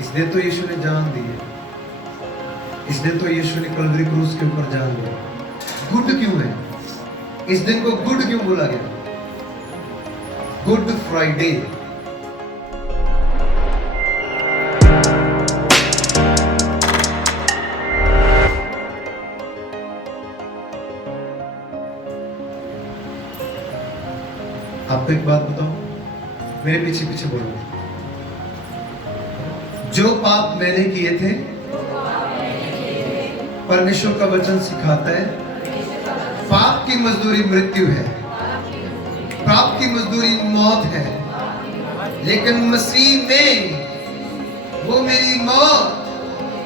इस दिन तो यीशु ने जान दी है, इस दिन तो यीशु ने कलवरी क्रूस के ऊपर जान दिया। गुड क्यों है? इस दिन को गुड क्यों बोला गया? Good Friday. आपको एक बात बताओ, मेरे पीछे पीछे बोलो। जो पाप मैंने किए थे, परमेश्वर का वचन सिखाता है, पाप की मजदूरी मृत्यु है, पाप की मजदूरी मौत है, लेकिन मसीह में वो मेरी मौत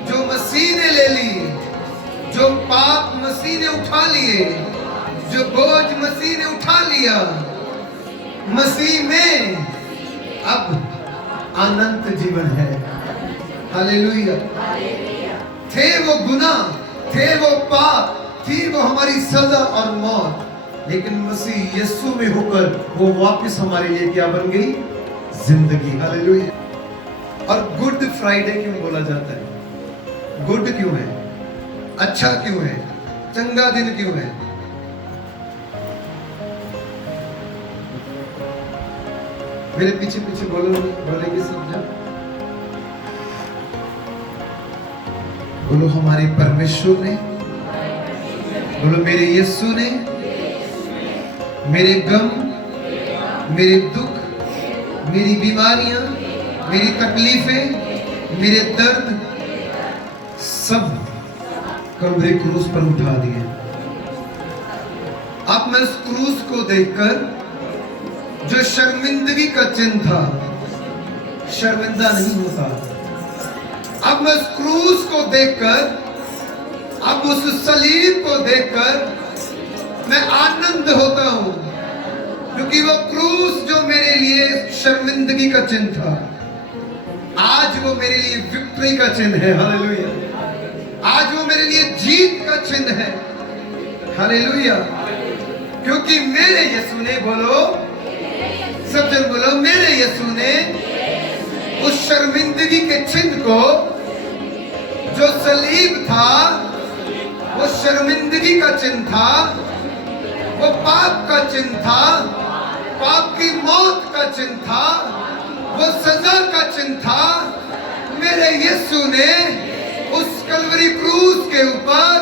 जो मसीह ने ले ली, जो पाप मसीह ने उठा लिए, जो बोझ मसीह ने उठा लिया, मसीह में अब अनंत जीवन है। हालेलुया। थे वो गुनाह, थे वो पाप, थी वो हमारी सजा और मौत, लेकिन मसीह यीशु में होकर वो वापस हमारे लिए क्या बन गई? जिंदगी। हालेलुया। और गुड फ्राइडे क्यों बोला जाता है? गुड क्यों है? अच्छा क्यों है? चंगा दिन क्यों है? मेरे पीछे पीछे बोलेंगे सब जब बोलो हमारे परमेश्वर ने, बोलो मेरे यीशु ने मेरे गम, मेरे दुख, मेरी बीमारियां, मेरी तकलीफें, मेरे दर्द सब कलवरी क्रूस पर उठा दिए। अब मैं उस क्रूस को देखकर जो शर्मिंदगी का चिन्ह था, शर्मिंदा नहीं होता। अब मैं उस क्रूस को देखकर, अब उस सलीब को देखकर मैं आनंद होता हूं, क्योंकि वो क्रूस जो मेरे लिए शर्मिंदगी का चिन्ह था, आज वो मेरे लिए विक्ट्री का चिन्ह है। हालेलुया। आज वो मेरे लिए जीत का चिन्ह है। हालेलुया। क्योंकि मेरे यीशु ने, बोलो सब जन बोलो, मेरे यीशु ने उस शर्मिंदगी के चिन्ह को जो सलीब था, वो शर्मिंदगी का चिन्ह था, वो पाप का चिन्ह था, पाप की मौत का चिन्ह था, वो सजा का चिन्ह था। मेरे यीशु ने उस कलवरी क्रूस के ऊपर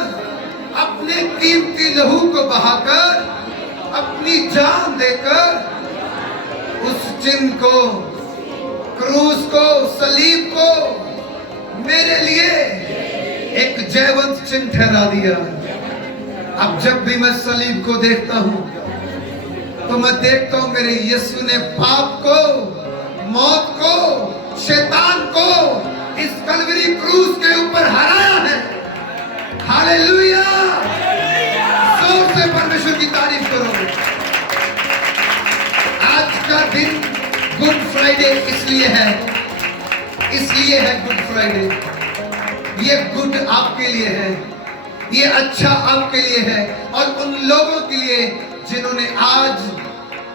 अपने कीमती लहू को बहाकर, अपनी जान देकर उस चिन्ह को, क्रूस को, सलीब को मेरे लिए एक जयवंत चिन्ह ठहरा दिया। अब जब भी मैं सलीब को देखता हूं तो मैं देखता हूं मेरे यीशु ने पाप को, मौत को, शैतान को इस कलवरी क्रूस के ऊपर हराया है। हालेलुया। जोर से परमेश्वर की तारीफ करो। आज का दिन गुड फ्राइडे इसलिए है गुड फ्राइडे। ये गुड आपके लिए है, ये अच्छा आपके लिए है, और उन लोगों के लिए जिन्होंने आज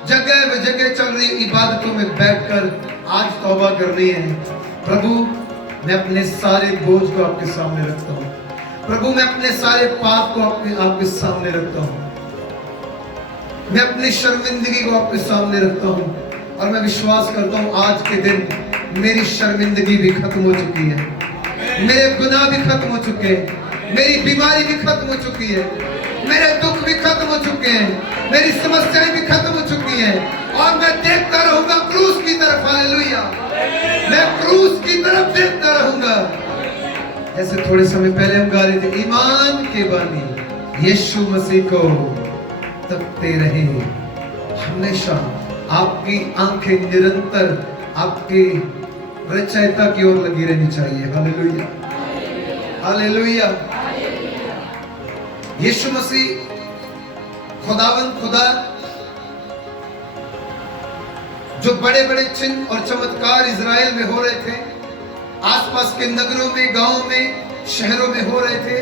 जगह व जगह चल रही इबादतों में बैठकर आज तौबा करनी है। प्रभु, मैं अपने सारे बोझ को आपके सामने रखता हूँ। प्रभु, मैं अपने सारे पाप को आपके सामने रखता हूँ। मैं अपनी शर्मिंदगी को आपके सामने रखता हूँ, और मैं विश्वास करता हूँ आज के दिन मेरी शर्मिंदगी भी खत्म हो चुकी है, मेरे गुनाह भी खत्म हो चुके हैं, मेरी बीमारी भी खत्म हो चुकी है, मेरे दुख भी खत्म हो चुके हैं, मेरी समस्याएं भी खत्म हो चुकी हैं, और मैं देखता रहूंगा क्रूस की तरफ। हालेलुया। मैं क्रूस की तरफ देखता रहूंगा। ऐसे थोड़े समय पहले हम गा रहे थे, ईमान के बानी यीशु मसीह को तकते रहे हमेशा। आपकी आंखें निरंतर आपके रचयिता की ओर लगी रहनी चाहिए। हालेलुया। हालेलुया। यीशु मसीह खुदावंद खुदा जो बड़े बड़े चिन्ह और चमत्कार इजराइल में हो रहे थे, आसपास के नगरों में, गांवों में, शहरों में हो रहे थे,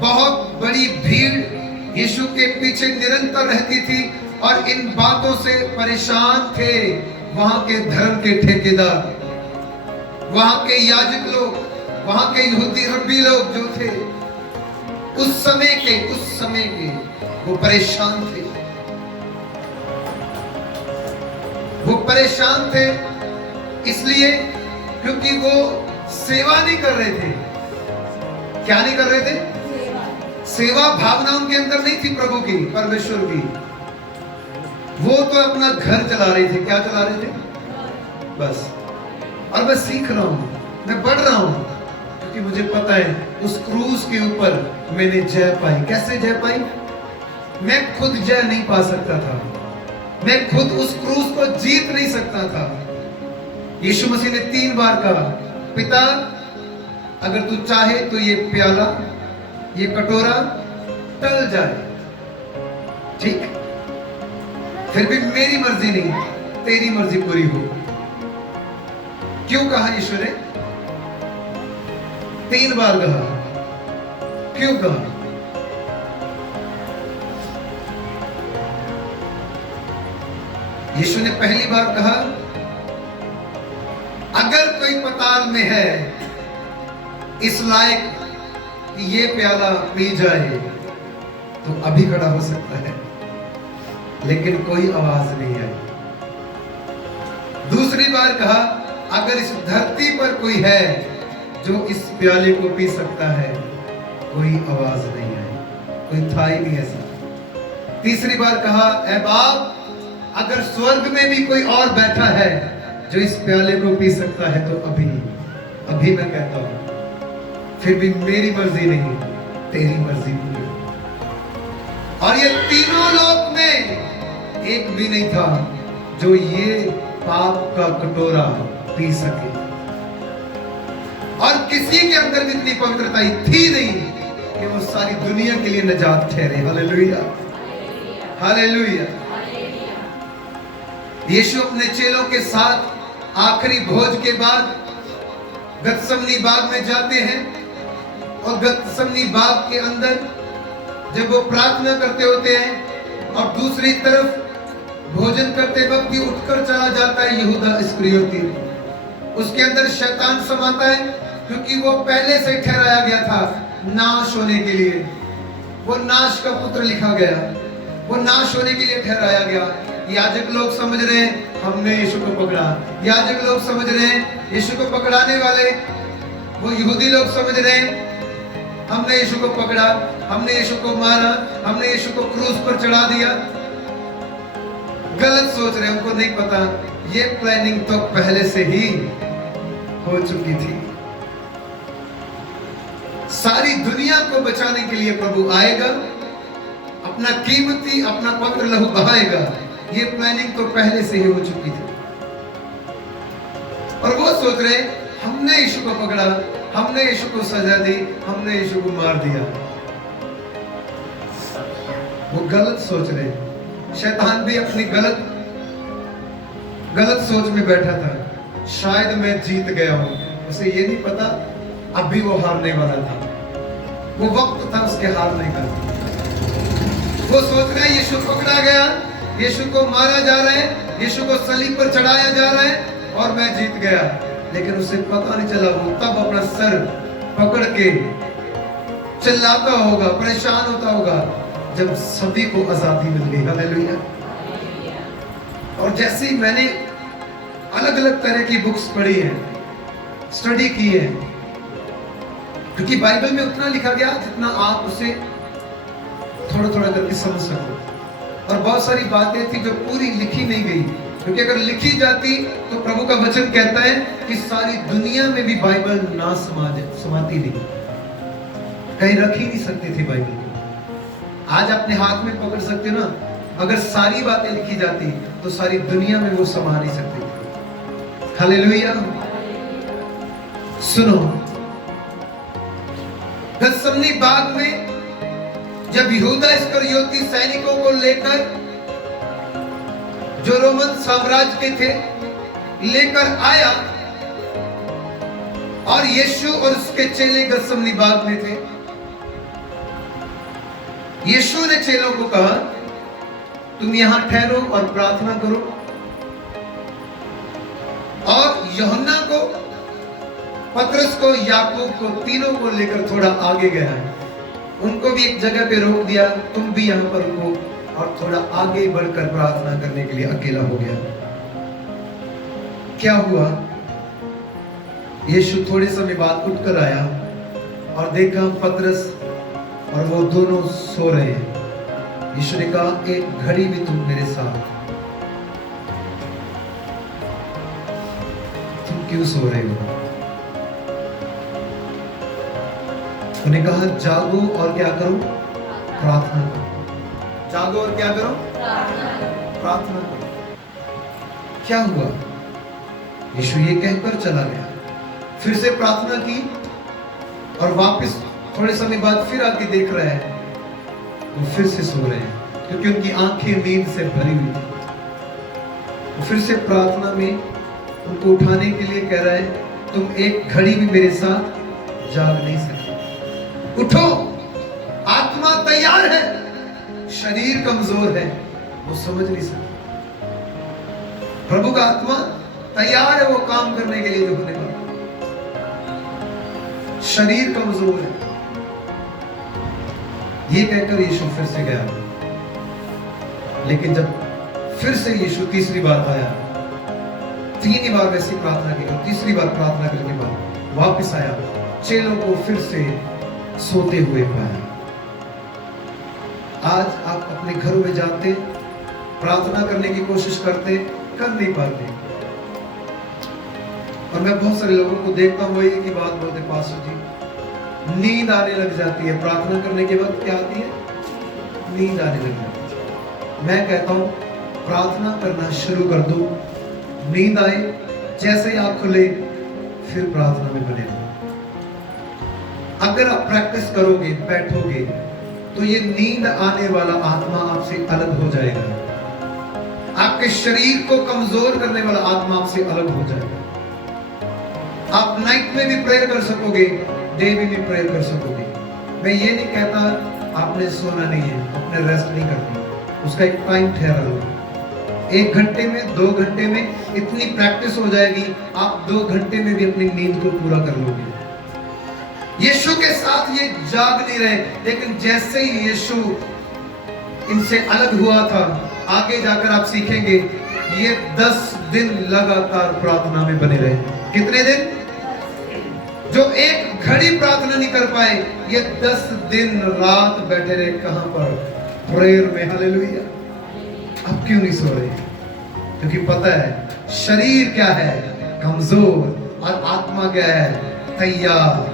बहुत बड़ी भीड़ यीशु के पीछे निरंतर रहती थी, और इन बातों से परेशान थे वहां के धर्म के ठेकेदार। वहां के याजक लोग, वहां के यहूदी रब्बी लोग जो थे उस समय के वो परेशान थे। वो परेशान थे इसलिए क्योंकि वो सेवा नहीं कर रहे थे। क्या नहीं कर रहे थे? सेवा भावना उनके अंदर नहीं थी प्रभु की, परमेश्वर की। वो तो अपना घर चला रहे थे। क्या चला रहे थे? बस। और मैं सीख रहा हूं, मैं बढ़ रहा हूं, क्योंकि मुझे पता है उस क्रूज के ऊपर मैंने जय पाई। कैसे जय पाई? मैं खुद जय नहीं पा सकता था, मैं खुद उस क्रूज को जीत नहीं सकता था। यीशु मसीह ने 3 बार कहा, पिता अगर तू चाहे तो ये प्याला, ये कटोरा टल जाए, ठीक, फिर भी मेरी मर्जी नहीं, तेरी मर्जी पूरी हो। क्यों कहा यीशु ने? 3 बार कहा। क्यों कहा? यीशु ने पहली बार कहा, अगर कोई पाताल में है इस लायक कि ये प्याला पी जाए तो अभी खड़ा हो सकता है, लेकिन कोई आवाज नहीं आई। दूसरी बार कहा, अगर इस धरती पर कोई है जो इस प्याले को पी सकता है, कोई आवाज नहीं आई, कोई था ही नहीं ऐसा। तीसरी बार कहा, ऐ बाप अगर स्वर्ग में भी कोई और बैठा है जो इस प्याले को पी सकता है तो अभी मैं कहता हूं, फिर भी मेरी मर्जी नहीं, तेरी मर्जी पूरी। और ये तीनों लोक में एक भी नहीं था जो ये पाप का कटोरा पी सके, और किसी के अंदर भी इतनी पवित्रता थी नहीं कि वो सारी दुनिया के लिए निजात ठहरे। Hallelujah, hallelujah. यीशु अपने चेलों के साथ आखिरी भोज के बाद गतसमनी बाग में जाते हैं, और गतसमनी बाग के अंदर जब वो प्रार्थना करते होते हैं और दूसरी तरफ भोजन करते वक्त भी उठकर चला जाता है यहूदा इस्करियोती, उसके अंदर शैतान समाता है, क्योंकि वो पहले से ठहराया गया था नाश होने के लिए। वो नाश का पुत्र लिखा गया, वो नाश होने के लिए ठहराया गया। याजक लोग समझ रहे हैं हमने यीशु को पकड़ा, याजक लोग समझ रहे हैं यीशु को पकड़ाने वाले वो यहूदी लोग समझ रहे हैं हमने यीशु को पकड़ा, हमने यीशु को मारा, हमने यीशु को क्रूस पर चढ़ा दिया। गलत सोच रहे हैं, उनको नहीं पता ये प्लानिंग तो पहले से ही हो चुकी थी। सारी दुनिया को बचाने के लिए प्रभु आएगा, अपना कीमती, अपना पवित्र लहू बहाएगा। ये प्लानिंग तो पहले से ही हो चुकी थी, और वो सोच रहे हमने यीशु को पकड़ा, हमने यीशु को सजा दी, हमने यीशु को मार दिया। वो गलत सोच रहे। शैतान भी अपनी गलत सोच में बैठा था, शायद मैं जीत गया हूं। उसे ये नहीं पता अभी वो हारने वाला था, वो वक्त था उसके हारने का। वो सोच रहे यीशु पकड़ा गया, यीशु को मारा जा रहा है, यीशु को सलीब पर चढ़ाया जा रहा है और मैं जीत गया। लेकिन उसे पता नहीं चला, वो तब अपना सर पकड़ के चिल्लाता होगा, परेशान होता होगा जब सभी को आजादी मिल गई। हालेलुया। और जैसे ही मैंने अलग अलग तरह की बुक्स पढ़ी है, स्टडी की है, क्योंकि बाइबल में उतना लिखा गया जितना आप उसे थोड़ा थोड़ा करके समझ सको, और बहुत सारी बातें थी जो पूरी लिखी नहीं गई, क्योंकि अगर लिखी जाती तो प्रभु का वचन कहता है कि सारी दुनिया में भी बाइबल ना समाती नहीं, कहीं रख ही नहीं सकती थी बाइबल को। आज अपने हाथ में पकड़ सकते हो ना, अगर सारी बातें लिखी जाती तो सारी दुनिया में वो समा नहीं सकती थी। हालेलुया। सुनो, गतसमनी बाग में जब यहूदा इस्करियोती सैनिकों को लेकर, जो रोमन साम्राज्य के थे, लेकर आया, और यीशु और उसके चेले गतसमनी बाग में थे। यीशु ने चेलों को कहा, तुम यहां ठहरो और प्रार्थना करो, और यूहन्ना को पतरस को, याकूब को, तीनों को लेकर थोड़ा आगे गया है। उनको भी एक जगह पे रोक दिया, तुम भी यहाँ पर रुको, और थोड़ा आगे बढ़कर प्रार्थना करने के लिए अकेला हो गया। क्या हुआ? यीशु थोड़े समय बाद उठकर आया और देखा पतरस और वो दोनों सो रहे हैं। यीशु ने कहा, एक घड़ी भी तुम मेरे साथ, तुम क्यों सो रहे हो? उन्हें कहा, जागो और क्या करो? प्रार्थना करो। जागो और क्या करो? प्रार्थना करो। क्या हुआ? यीशु ये कहकर चला गया, फिर से प्रार्थना की और वापस थोड़े समय बाद फिर आके देख रहा है वो फिर से सो रहे हैं, क्योंकि उनकी आंखें नींद से भरी हुई थी। वो फिर से प्रार्थना में उनको उठाने के लिए कह रहा है, तुम एक घड़ी भी मेरे साथ जाग नहीं सकते, उठो। आत्मा तैयार है, शरीर कमजोर है, वो समझ नहीं सकता। प्रभु का आत्मा तैयार है वो काम करने के लिए जो होने वाला, शरीर कमजोर है। ये कहकर यीशु फिर से गया, लेकिन जब फिर से यीशु तीसरी बार आया, 3 ही बार वैसी प्रार्थना की, तीसरी बार प्रार्थना करने के बाद वापस आया, चेलों को फिर से सोते हुए पाया। आज आप अपने घरों में जाते, प्रार्थना करने की कोशिश करते, कर नहीं पाते। और मैं बहुत सारे लोगों को देखता हूँ, वही की बात बोलते, पास्टर जी नींद आने लग जाती है प्रार्थना करने के वक्त। क्या आती है? नींद आने लग जाती है। मैं कहता हूँ प्रार्थना करना शुरू कर दो, नींद आए जैसे ही आँख खुले फिर प्रार्थना में बने रहो। अगर आप प्रैक्टिस करोगे, बैठोगे, तो ये नींद आने वाला आत्मा आपसे अलग हो जाएगा। आपके शरीर को कमजोर करने वाला आत्मा आपसे अलग हो जाएगा। आप नाइट में भी प्रेयर कर सकोगे, डे में भी प्रेयर कर सकोगे। मैं ये नहीं कहता आपने सोना नहीं है, आपने रेस्ट नहीं करनी, उसका एक टाइम ठहरा लो। 1 घंटे में, 2 घंटे में इतनी प्रैक्टिस हो जाएगी, आप 2 घंटे में भी अपनी नींद को पूरा कर लोगे। यीशु के साथ ये जाग नहीं रहे, लेकिन जैसे ही यीशु इनसे अलग हुआ था, आगे जाकर आप सीखेंगे ये 10 दिन लगातार प्रार्थना में बने रहे। कितने दिन? जो 1 घड़ी प्रार्थना नहीं कर पाए, ये 10 दिन रात बैठे रहे। कहां पर? प्रेयर में। हालेलुया। अब क्यों नहीं सो रहे? क्योंकि पता है शरीर क्या है? कमजोर, और आत्मा क्या है? तैयार।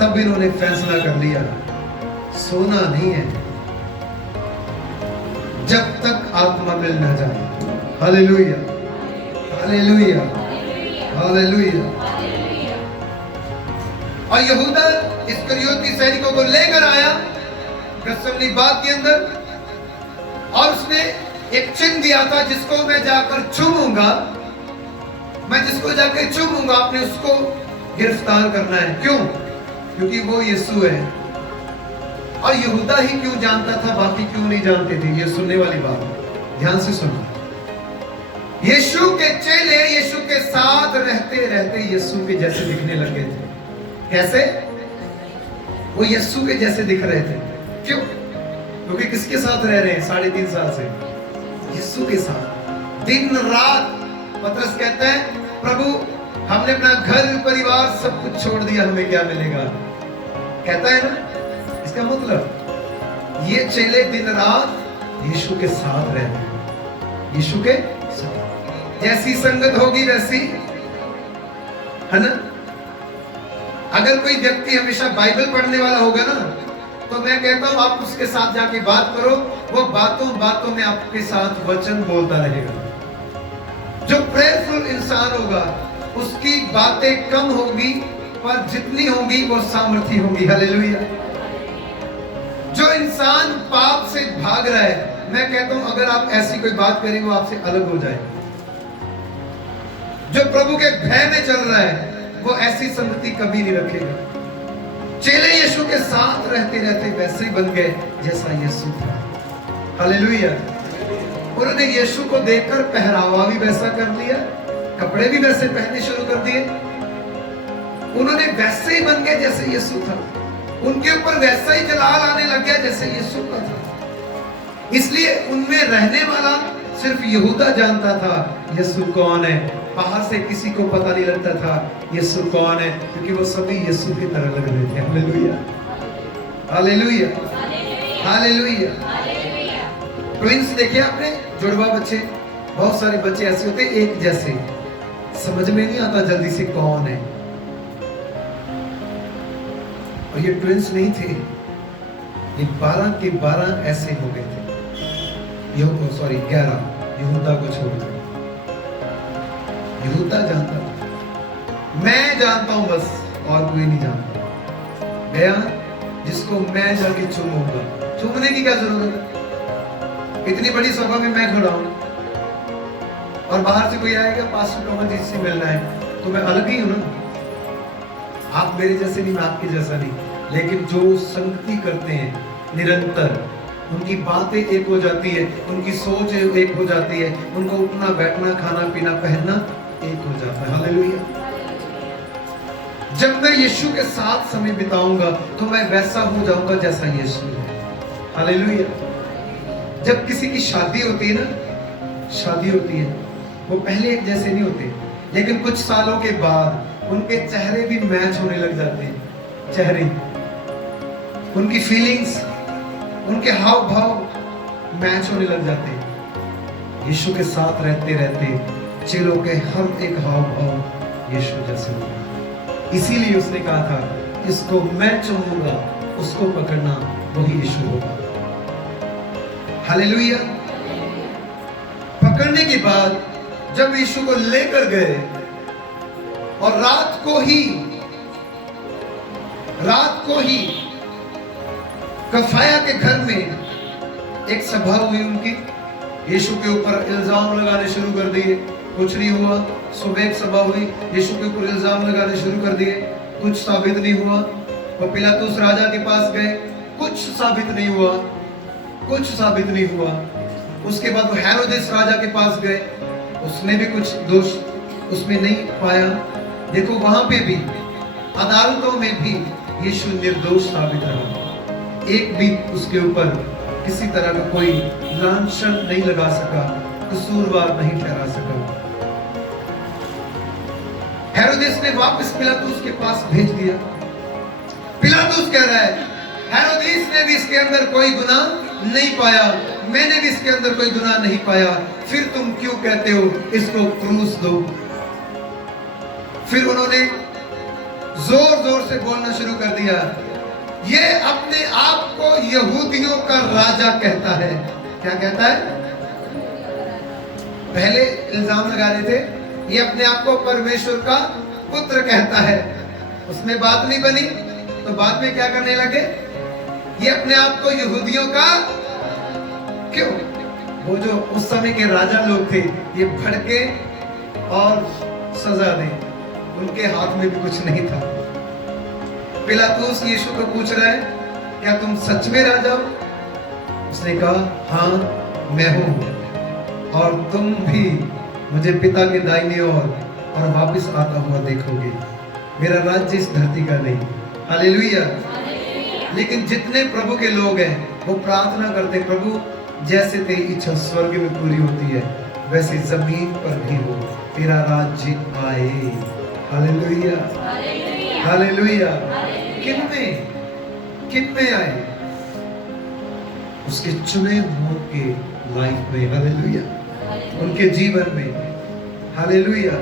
तब इन्होंने फैसला कर लिया, सोना नहीं है जब तक आत्मा मिल ना जाए। Hallelujah, hallelujah, hallelujah. और यहूदा इस्करियोती सैनिकों को लेकर आया गethsemane बाग के अंदर, और उसने एक चिन्ह दिया था, जिसको मैं जाकर चूमूंगा, मैं जिसको जाकर चूमूंगा, आपने उसको गिरफ्तार करना है। क्यों? क्योंकि वो यीशु है। और यहूदा ही क्यों जानता था, बाकी क्यों नहीं जानते थे? ये सुनने वाली बात, ध्यान से सुनो। यीशु के चेले यीशु के साथ रहते रहते यीशु के जैसे दिखने लगे थे। कैसे? वो यीशु के जैसे दिख रहे थे। क्यों? क्योंकि किसके साथ रह रहे हैं 3.5 साल से? यीशु के साथ। दिन रात पतरस कहता है, प्रभु हमने अपना घर परिवार सब कुछ छोड़ दिया, हमें क्या मिलेगा? कहता है ना। इसका मतलब ये चेले दिन रात यीशु के साथ रहते हैं। यीशु के साथ जैसी संगत होगी वैसी, है ना। अगर कोई व्यक्ति हमेशा बाइबल पढ़ने वाला होगा ना, तो मैं कहता हूं आप उसके साथ जाके बात करो, वो बातों बातों में आपके साथ वचन बोलता रहेगा। जो प्रेयरफुल इंसान होगा उसकी बातें कम होगी, पर जितनी होगी वो सामर्थी होगी। हालेलुया। जो इंसान पाप से भाग रहा है, मैं कहता हूं अगर आप ऐसी कोई बात करेंगे वो आपसे अलग हो जाए। जो प्रभु के भय में चल रहा है वो ऐसी संगति कभी नहीं रखेगा। चेले यीशु के साथ रहते रहते वैसे ही बन गए जैसा यीशु था। हालेलुया। उन्होंने यीशु को देखकर पहरावा भी वैसा कर लिया, कपड़े भी वैसे पहनने शुरू कर दिए। उन्होंने वैसे ही बन गए जैसे यीशु था, उनके ऊपर वैसा ही जलाल आने लग गया जैसे यीशु का था। इसलिए उनमें रहने वाला सिर्फ यहूदा जानता था यीशु कौन है, बाहर से किसी को पता नहीं लगता था यीशु कौन है, क्योंकि वो सभी यीशु की तरह लग रहे थे। Hallelujah, hallelujah, hallelujah. ट्विंस देखे आपने, जुड़वा बच्चे, बहुत सारे बच्चे ऐसे होते हैं एक जैसे, समझ में नहीं आता जल्दी से कौन है। और ये ट्विंस नहीं थे, ये 12 के 12 ऐसे हो गए थे। 11 यहूदा को छोड़कर। यहूदा जानता था, मैं जानता हूं बस, और कोई नहीं जानता। गया जिसको मैं जाके चूमूंगा। चूमने की क्या जरूरत है, इतनी बड़ी सभा में मैं खड़ा हूं और बाहर से कोई आएगा पास्टर कमल जी से मिलना है, तो मैं अलग ही हूं ना। आप मेरे जैसे नहीं, मैं आपके जैसा नहीं, लेकिन जो संगति करते हैं निरंतर, उनकी बातें एक हो जाती है, उनकी सोच एक हो जाती है, उनका उठना बैठना खाना पीना पहनना एक हो जाता है। हालेलुया। जब मैं यीशु के साथ समय बिताऊंगा तो मैं वैसा हो जाऊंगा जैसा यीशु है। हालेलुया। जब किसी की शादी होती है ना, शादी होती है, वो पहले एक जैसे नहीं होते, लेकिन कुछ सालों के बाद उनके चेहरे भी मैच होने लग जाते हैं। चेहरे, उनकी फीलिंग्स, उनके हाव भाव मैच होने लग जाते हैं। यीशु के साथ रहते रहते चेलों के हर एक हाव भाव यीशु जैसे होगा। इसीलिए उसने कहा था, इसको मैं चूमूंगा, उसको पकड़ना वही यीशु होगा। हालेलुया। पकड़ने के बाद जब यीशु को लेकर गए और रात को ही कफाया के घर में एक सभा हुई उनकी, यीशु के ऊपर इल्जाम लगाने शुरू कर दिए, कुछ नहीं हुआ। सुबह एक सभा हुई, यीशु के ऊपर इल्जाम लगाने शुरू कर दिए, कुछ साबित नहीं हुआ। वो पिलातुस राजा के पास गए, कुछ साबित नहीं हुआ, कुछ साबित नहीं हुआ। उसके बाद वो हेरोदेस राजा के पास गए, उसने भी कुछ दोष उसमें नहीं पाया। देखो वहां पे भी, अदालतों में भी यीशु निर्दोष साबित रहा, एक भी उसके ऊपर किसी तरह का कोई लांछन नहीं लगा सका, कसूरवार नहीं ठहरा सका। हेरोदेस ने वापस पिलातुस के पास भेज दिया। पिलातुस कह रहा है, हेरोदेस ने भी इसके अंदर कोई गुनाह नहीं पाया, मैंने भी इसके अंदर कोई गुनाह नहीं पाया, फिर तुम क्यों कहते हो इसको क्रूस दो। फिर उन्होंने जोर जोर से बोलना शुरू कर दिया, ये अपने आप को यहूदियों का राजा कहता है। क्या कहता है? पहले इल्जाम लगा रहे थे, ये अपने आप को परमेश्वर का पुत्र कहता है। उसमें बात नहीं बनी तो बाद में क्या करने लगे, ये अपने आप को यहूदियों का, क्यों? वो जो उस समय के राजा लोग थे, ये भड़के और सजा दें, उनके हाथ में भी कुछ नहीं था। पिलातुस यीशु को पूछ रहा है, क्या तुम सच में राजा हो? उसने कहा, हाँ मैं हूं, और तुम भी मुझे पिता के दाहिने ओर और वापस आता हुआ देखोगे। मेरा राज्य इस धरती का नहीं। हालेलुया। लेकिन जितने प्रभु के लोग हैं वो प्रार्थना करते, प्रभु जैसे तेरी इच्छा स्वर्ग में पूरी होती है वैसे जमीन पर भी हो, तेरा राज्य आए। Hallelujah, hallelujah. किन में आए? उसके चुने हुओं के लाइफ में। हालेलुया। उनके जीवन में। हालेलुया।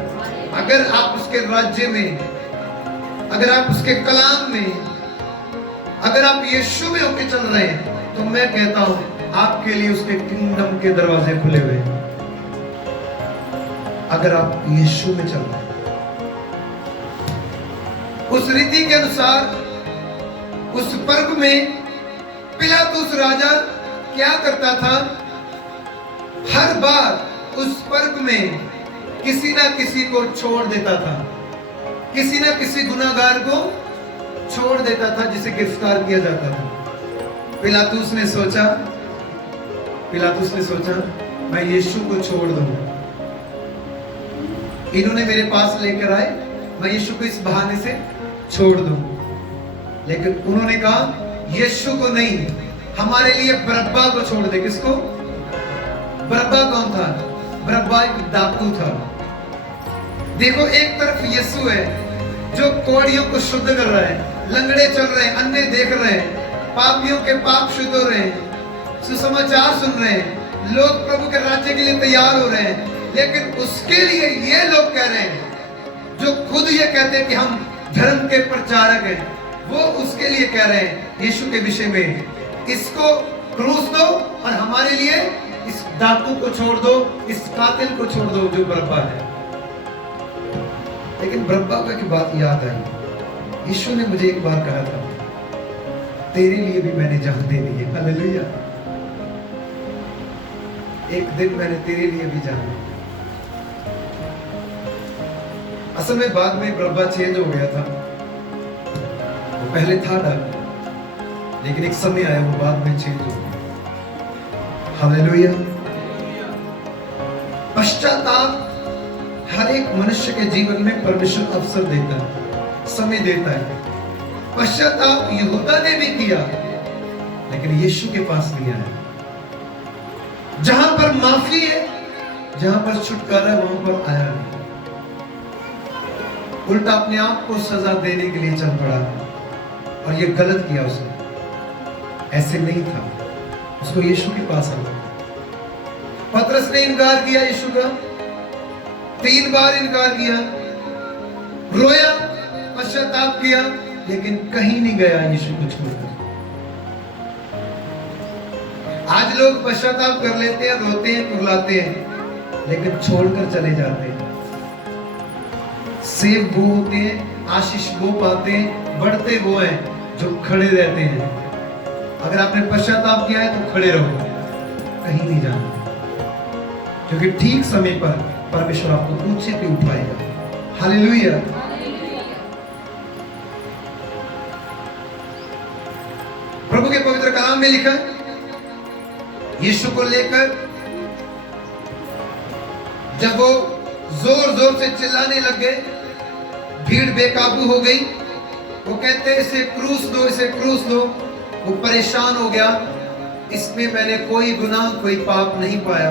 अगर आप उसके राज्य में, अगर आप उसके कलाम में, अगर आप यीशु में होके चल रहे हैं, तो मैं कहता हूं आपके लिए उसके किंगडम के दरवाजे खुले हुए हैं। अगर आप यीशु में चल रहे हैं, उस रीति के अनुसार, उस पर्व में पिलातुस राजा क्या करता था? हर बार उस पर्व में किसी ना किसी को छोड़ देता था, किसी ना किसी गुनाहगार को छोड़ देता था जिसे गिरफ्तार किया जाता था। पिलातुस ने सोचा मैं यीशु को छोड़ दूं, इन्होंने मेरे पास लेकर आए, मैं यीशु को इस बहाने से छोड़ दूं। लेकिन उन्होंने कहा यीशु को नहीं, हमारे लिए बरअब्बा को छोड़ दे। किसको? बरअब्बा कौन था? बरअब्बा एक डाकू था। देखो, एक तरफ यीशु है जो कोढ़ियों को शुद्ध कर रहा है, लंगड़े चल रहे हैं, अन्ने देख रहे हैं, पापियों के पाप शुद्ध हो रहे हैं, सुसमाचार सुन रहे हैं, लोग प्रभु के राज्य के लिए तैयार हो रहे हैं। लेकिन उसके लिए ये लोग कह रहे हैं, जो खुद ये कहते हैं कि हम धर्म के प्रचारक हैं, वो उसके लिए कह रहे हैं यीशु के विषय में, इसको क्रूस दो और हमारे लिए इस डाकू को छोड़ दो, इस कातिल को छोड़ दो जो बरअब्बा है। लेकिन बरअब्बा को एक बात याद आई, यीशु ने मुझे एक बार कहा था, तेरे लिए भी मैंने जान दे दी है। हालेलुया। एक दिन मैंने तेरे लिए भी जान दी। असल में बाद में बरअब्बा चेंज हो गया था, वो पहले था डाकू, लेकिन एक समय आया वो बाद में चेंज हो गया। हालेलुया। पश्चाताप हर एक मनुष्य के जीवन में परमेश्वर अवसर देता है, समय देता है। पश्चाताप यहूदा ने भी किया, लेकिन यीशु के पास नहीं आया। जहां पर माफी है, जहां पर छुटकारा, वहां पर आया नहीं। उल्टा अपने आप को सजा देने के लिए चल पड़ा, और ये गलत किया उसने। ऐसे नहीं था, उसको यीशु के पास आना। पतरस ने इनकार किया यीशु का, 3 बार इनकार किया, रोया, पश्चाताप किया, लेकिन कहीं नहीं गया यीशु को छोड़कर। आज लोग पश्चाताप कर लेते हैं, रोते हैं, कुर्लाते हैं, लेकिन छोड़कर चले जाते हैं। सेब वो होते हैं, आशीष वो पाते हैं, बढ़ते वो हैं जो खड़े रहते हैं। अगर आपने पश्चाताप किया है तो खड़े रहो, कहीं नहीं जाना, क्योंकि ठीक समय पर परमेश्वर आपको ऊंचे पे उठाएगा। हालेलुया। प्रभु के पवित्र कलाम में लिखा, यीशु को लेकर जब वो जोर जोर से चिल्लाने लग गए, भीड़ बेकाबू हो गई। वो कहते इसे क्रूस दो, इसे क्रूस दो। वो परेशान हो गया, इसमें मैंने कोई गुनाह, कोई पाप नहीं पाया,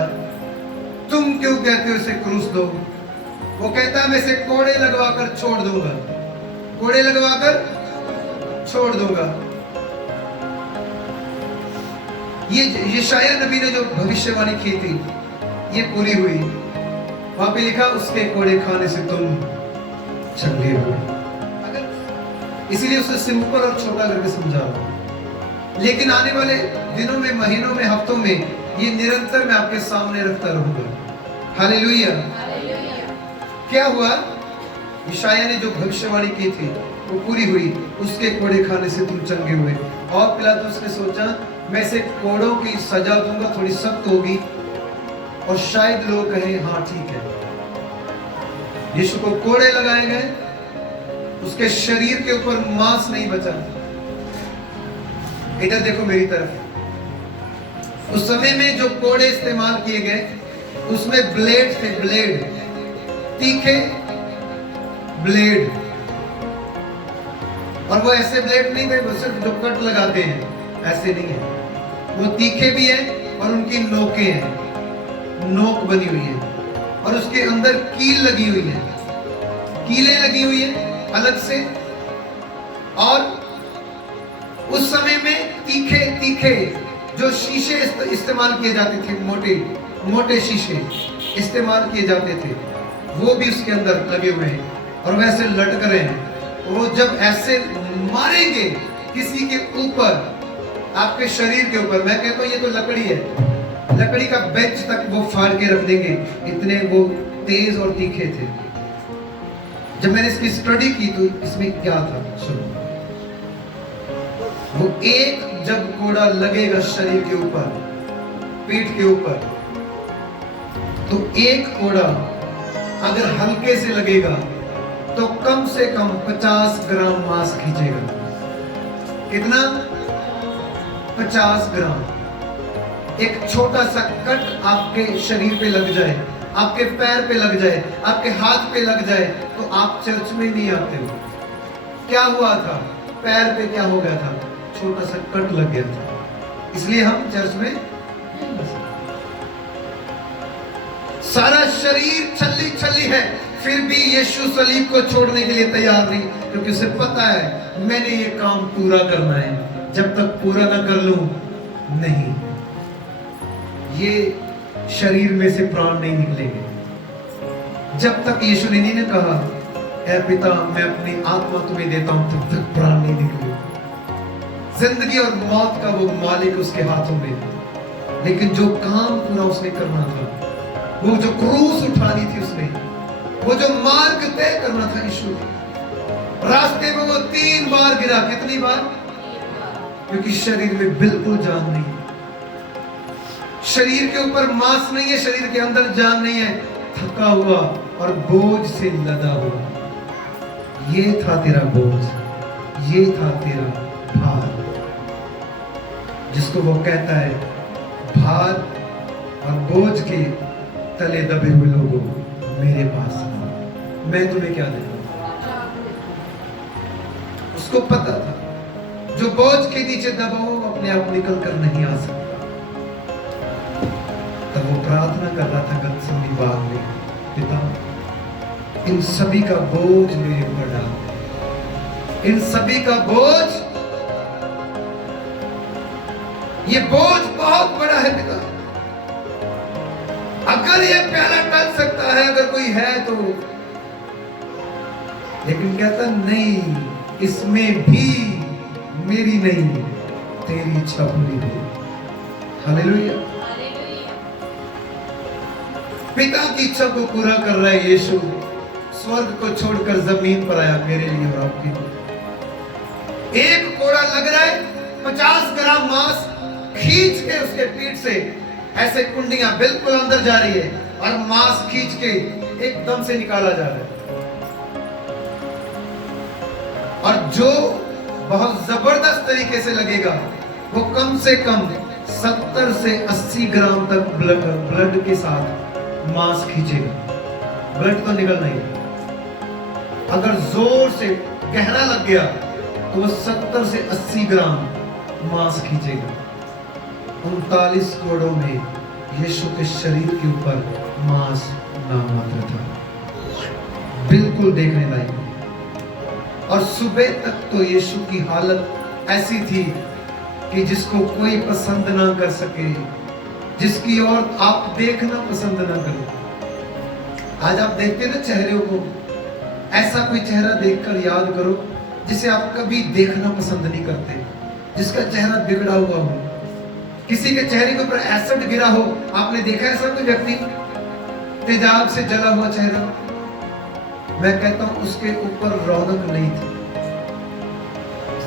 तुम क्यों कहते हो इसे क्रूस दो? वो कहता है मैं इसे कोड़े लगवाकर छोड़ दूंगा, कोड़े लगवाकर छोड़ दूंगा। ये यशायाह नबी ने जो भविष्यवाणी की थी, ये पूरी हुई। वहां पे लिखा, उसके कोड़े खाने से तुम चंगे हो। इसीलिए उसे सिंपल और छोटा करके समझा रहा। लेकिन आने वाले दिनों में, महीनों में, हफ्तों में ये निरंतर मैं आपके सामने रखता रहूंगा। हालेलुया। क्या हुआ? यशायाह ने जो भविष्यवाणी की थी वो पूरी हुई, उसके कोड़े खाने से तुम चंगे हुए। और पिलातुस ने सोचा, मैं इसे कोड़ों की सजा दूंगा, थोड़ी सख्त होगी, और शायद लोग कहें हाँ ठीक है। यीशु को कोड़े लगाए गए, उसके शरीर के ऊपर मांस नहीं बचा। इधर देखो मेरी तरफ। उस समय में जो कोड़े इस्तेमाल किए गए, उसमें ब्लेड थे, ब्लेड, तीखे ब्लेड। और वो ऐसे ब्लेड नहीं थे, वो सिर्फ जो कट लगाते हैं, ऐसे नहीं है। वो तीखे भी हैं और उनकी नोकें हैं, नोक बनी हुई है, और उसके अंदर कील लगी हुई है, कीलें लगी हुई है अलग से। और उस समय में तीखे तीखे जो शीशे इस्तेमाल किए जाते थे, मोटे मोटे शीशे इस्तेमाल किए जाते थे, वो भी उसके अंदर लगे हुए हैं, और वैसे लटक रहे हैं। वो जब ऐसे मारेंगे किसी के ऊपर, आपके शरीर के ऊपर, मैं कहता हूँ ये तो लकड़ी है, लकड़ी का बेंच तक वो फाड़ के रख देंगे, इतने वो तेज और तीखे थे। जब मैंने इसकी स्टडी की तो इसमें क्या था सुनो। वो एक जब कोड़ा लगेगा शरीर के ऊपर, पीठ के ऊपर, तो एक कोड़ा अगर हल्के से लगेगा तो कम से कम 50 ग्राम मांस खींचेगा। कितना? 50 ग्राम। एक छोटा सा कट आपके शरीर पे लग जाए, आपके पैर पे लग जाए, आपके हाथ पे लग जाए, तो आप चर्च में नहीं आते हो। क्या हुआ था? पैर पे क्या हो गया था? छोटा सा कट लग गया था, इसलिए हम चर्च में नहीं आ सकते। सारा शरीर छल्ली छल्ली है, फिर भी यीशु सलीब को छोड़ने के लिए तैयार नहीं, क्योंकि उसे पता है मैंने ये काम पूरा करना है, जब तक पूरा ना कर लूं नहीं, ये शरीर में से प्राण नहीं निकलेंगे। जब तक यीशु ने नहीं कहा ऐ पिता मैं अपनी आत्मा तुम्हें देता हूं, तब तक प्राण नहीं निकले। जिंदगी और मौत का वो मालिक उसके हाथों में, लेकिन जो काम पूरा उसने करना था, वो जो क्रूस उठानी थी उसने, वो जो मार्ग तय करना था यीशु ने, रास्ते में वो 3 बार गिरा। कितनी बार? क्योंकि शरीर में बिल्कुल जान नहीं है, शरीर के ऊपर मांस नहीं है, शरीर के अंदर जान नहीं है, थका हुआ और बोझ से लदा हुआ। ये था तेरा बोझ, ये था तेरा भार, जिसको वो कहता है भार और बोझ के तले दबे हुए लोगों मेरे पास आओ, मैं तुम्हें क्या दूंगा। उसको पता था जो बोझ के नीचे दबा हो अपने आप निकल कर नहीं आ सकता। तब वो प्रार्थना कर रहा था गतसमनी बाग में, पिता इन सभी का बोझ मेरे ऊपर डाल, इन सभी का बोझ, ये बोझ बहुत बड़ा है पिता, अगर ये प्याला टल सकता है, अगर कोई है तो, लेकिन कहता नहीं, इसमें भी मेरी नहीं तेरी इच्छा पूरी हो। हालेलुया। पिता की इच्छा को पूरा कर रहा है यीशु, स्वर्ग को छोड़कर जमीन पर आया मेरे लिए और आपके लिए। एक कोड़ा लग रहा है, 50 ग्राम मांस खींच के उसके पीठ से ऐसे कुंडियां बिल्कुल अंदर जा रही है और मांस खींच के एकदम से निकाला जा रहा है, और जो बहुत जबरदस्त तरीके से लगेगा वो कम से कम 70 से 80 ग्राम तक ब्लड के साथ मांस खींचेगा। ब्लड तो निकल नहीं, अगर जोर से गहरा लग गया तो वो 70 से 80 ग्राम मांस खींचेगा। 39 कोड़ों में यीशु के शरीर के ऊपर मांस नामात्र था, बिल्कुल देखने लायक। और सुबह तक तो यीशु की हालत ऐसी थी कि जिसको कोई पसंद ना कर सके, जिसकी ओर आप देखना पसंद ना करो। आज आप देखते हैं ना चेहरे को, ऐसा कोई चेहरा देखकर याद करो जिसे आप कभी देखना पसंद नहीं करते, जिसका चेहरा बिगड़ा हुआ हो, किसी के चेहरे के ऊपर एसिड गिरा हो। आपने देखा ऐसा कोई व्यक्ति, तेजाब से जला हुआ चेहरा? मैं कहता हूं उसके ऊपर रौनक नहीं थी,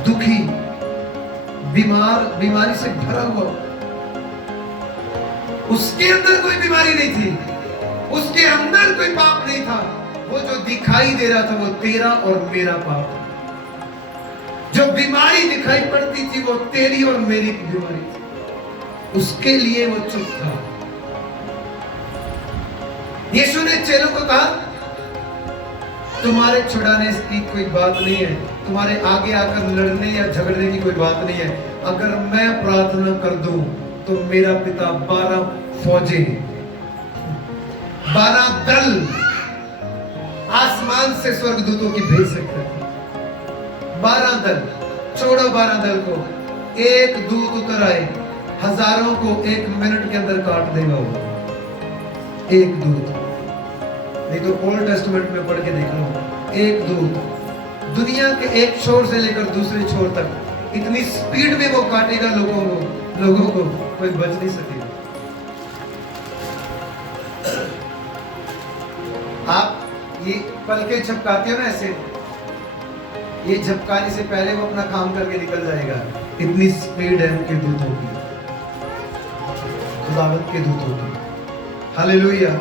दुखी, बीमारी से भरा हुआ। उसके अंदर कोई बीमारी नहीं थी, उसके अंदर कोई पाप नहीं था। वो जो दिखाई दे रहा था वो तेरा और मेरा पाप था। जो बीमारी दिखाई पड़ती थी वो तेरी और मेरी बीमारी थी। उसके लिए वो चुप था। यीशु ने चेलों को कहा, तुम्हारे छुड़ाने की कोई बात नहीं है, तुम्हारे आगे आकर लड़ने या झगड़ने की कोई बात नहीं है। अगर मैं प्रार्थना कर दूं तो मेरा पिता 12 फौजें, 12 दल आसमान से स्वर्गदूतों की भेज सकते हैं। 12 दल, छोड़ो 12 दल को, एक दूत उतर आए, हजारों को 1 मिनट के अंदर काट देगा वो, एक दूत। नहीं तो ओल्ड टेस्टमेंट में पढ़ के देख लो, एक दूत दुनिया के एक छोर से लेकर दूसरे छोर तक इतनी स्पीड में वो काटेगा लोगों को कोई बच नहीं सकेगा। आप ये पलके झपकाते हो ना ऐसे, ये झपकाने से पहले वो अपना काम करके निकल जाएगा, इतनी स्पीड है उनके दूतों की, खुदावंत के दूतों की। हालेलुया।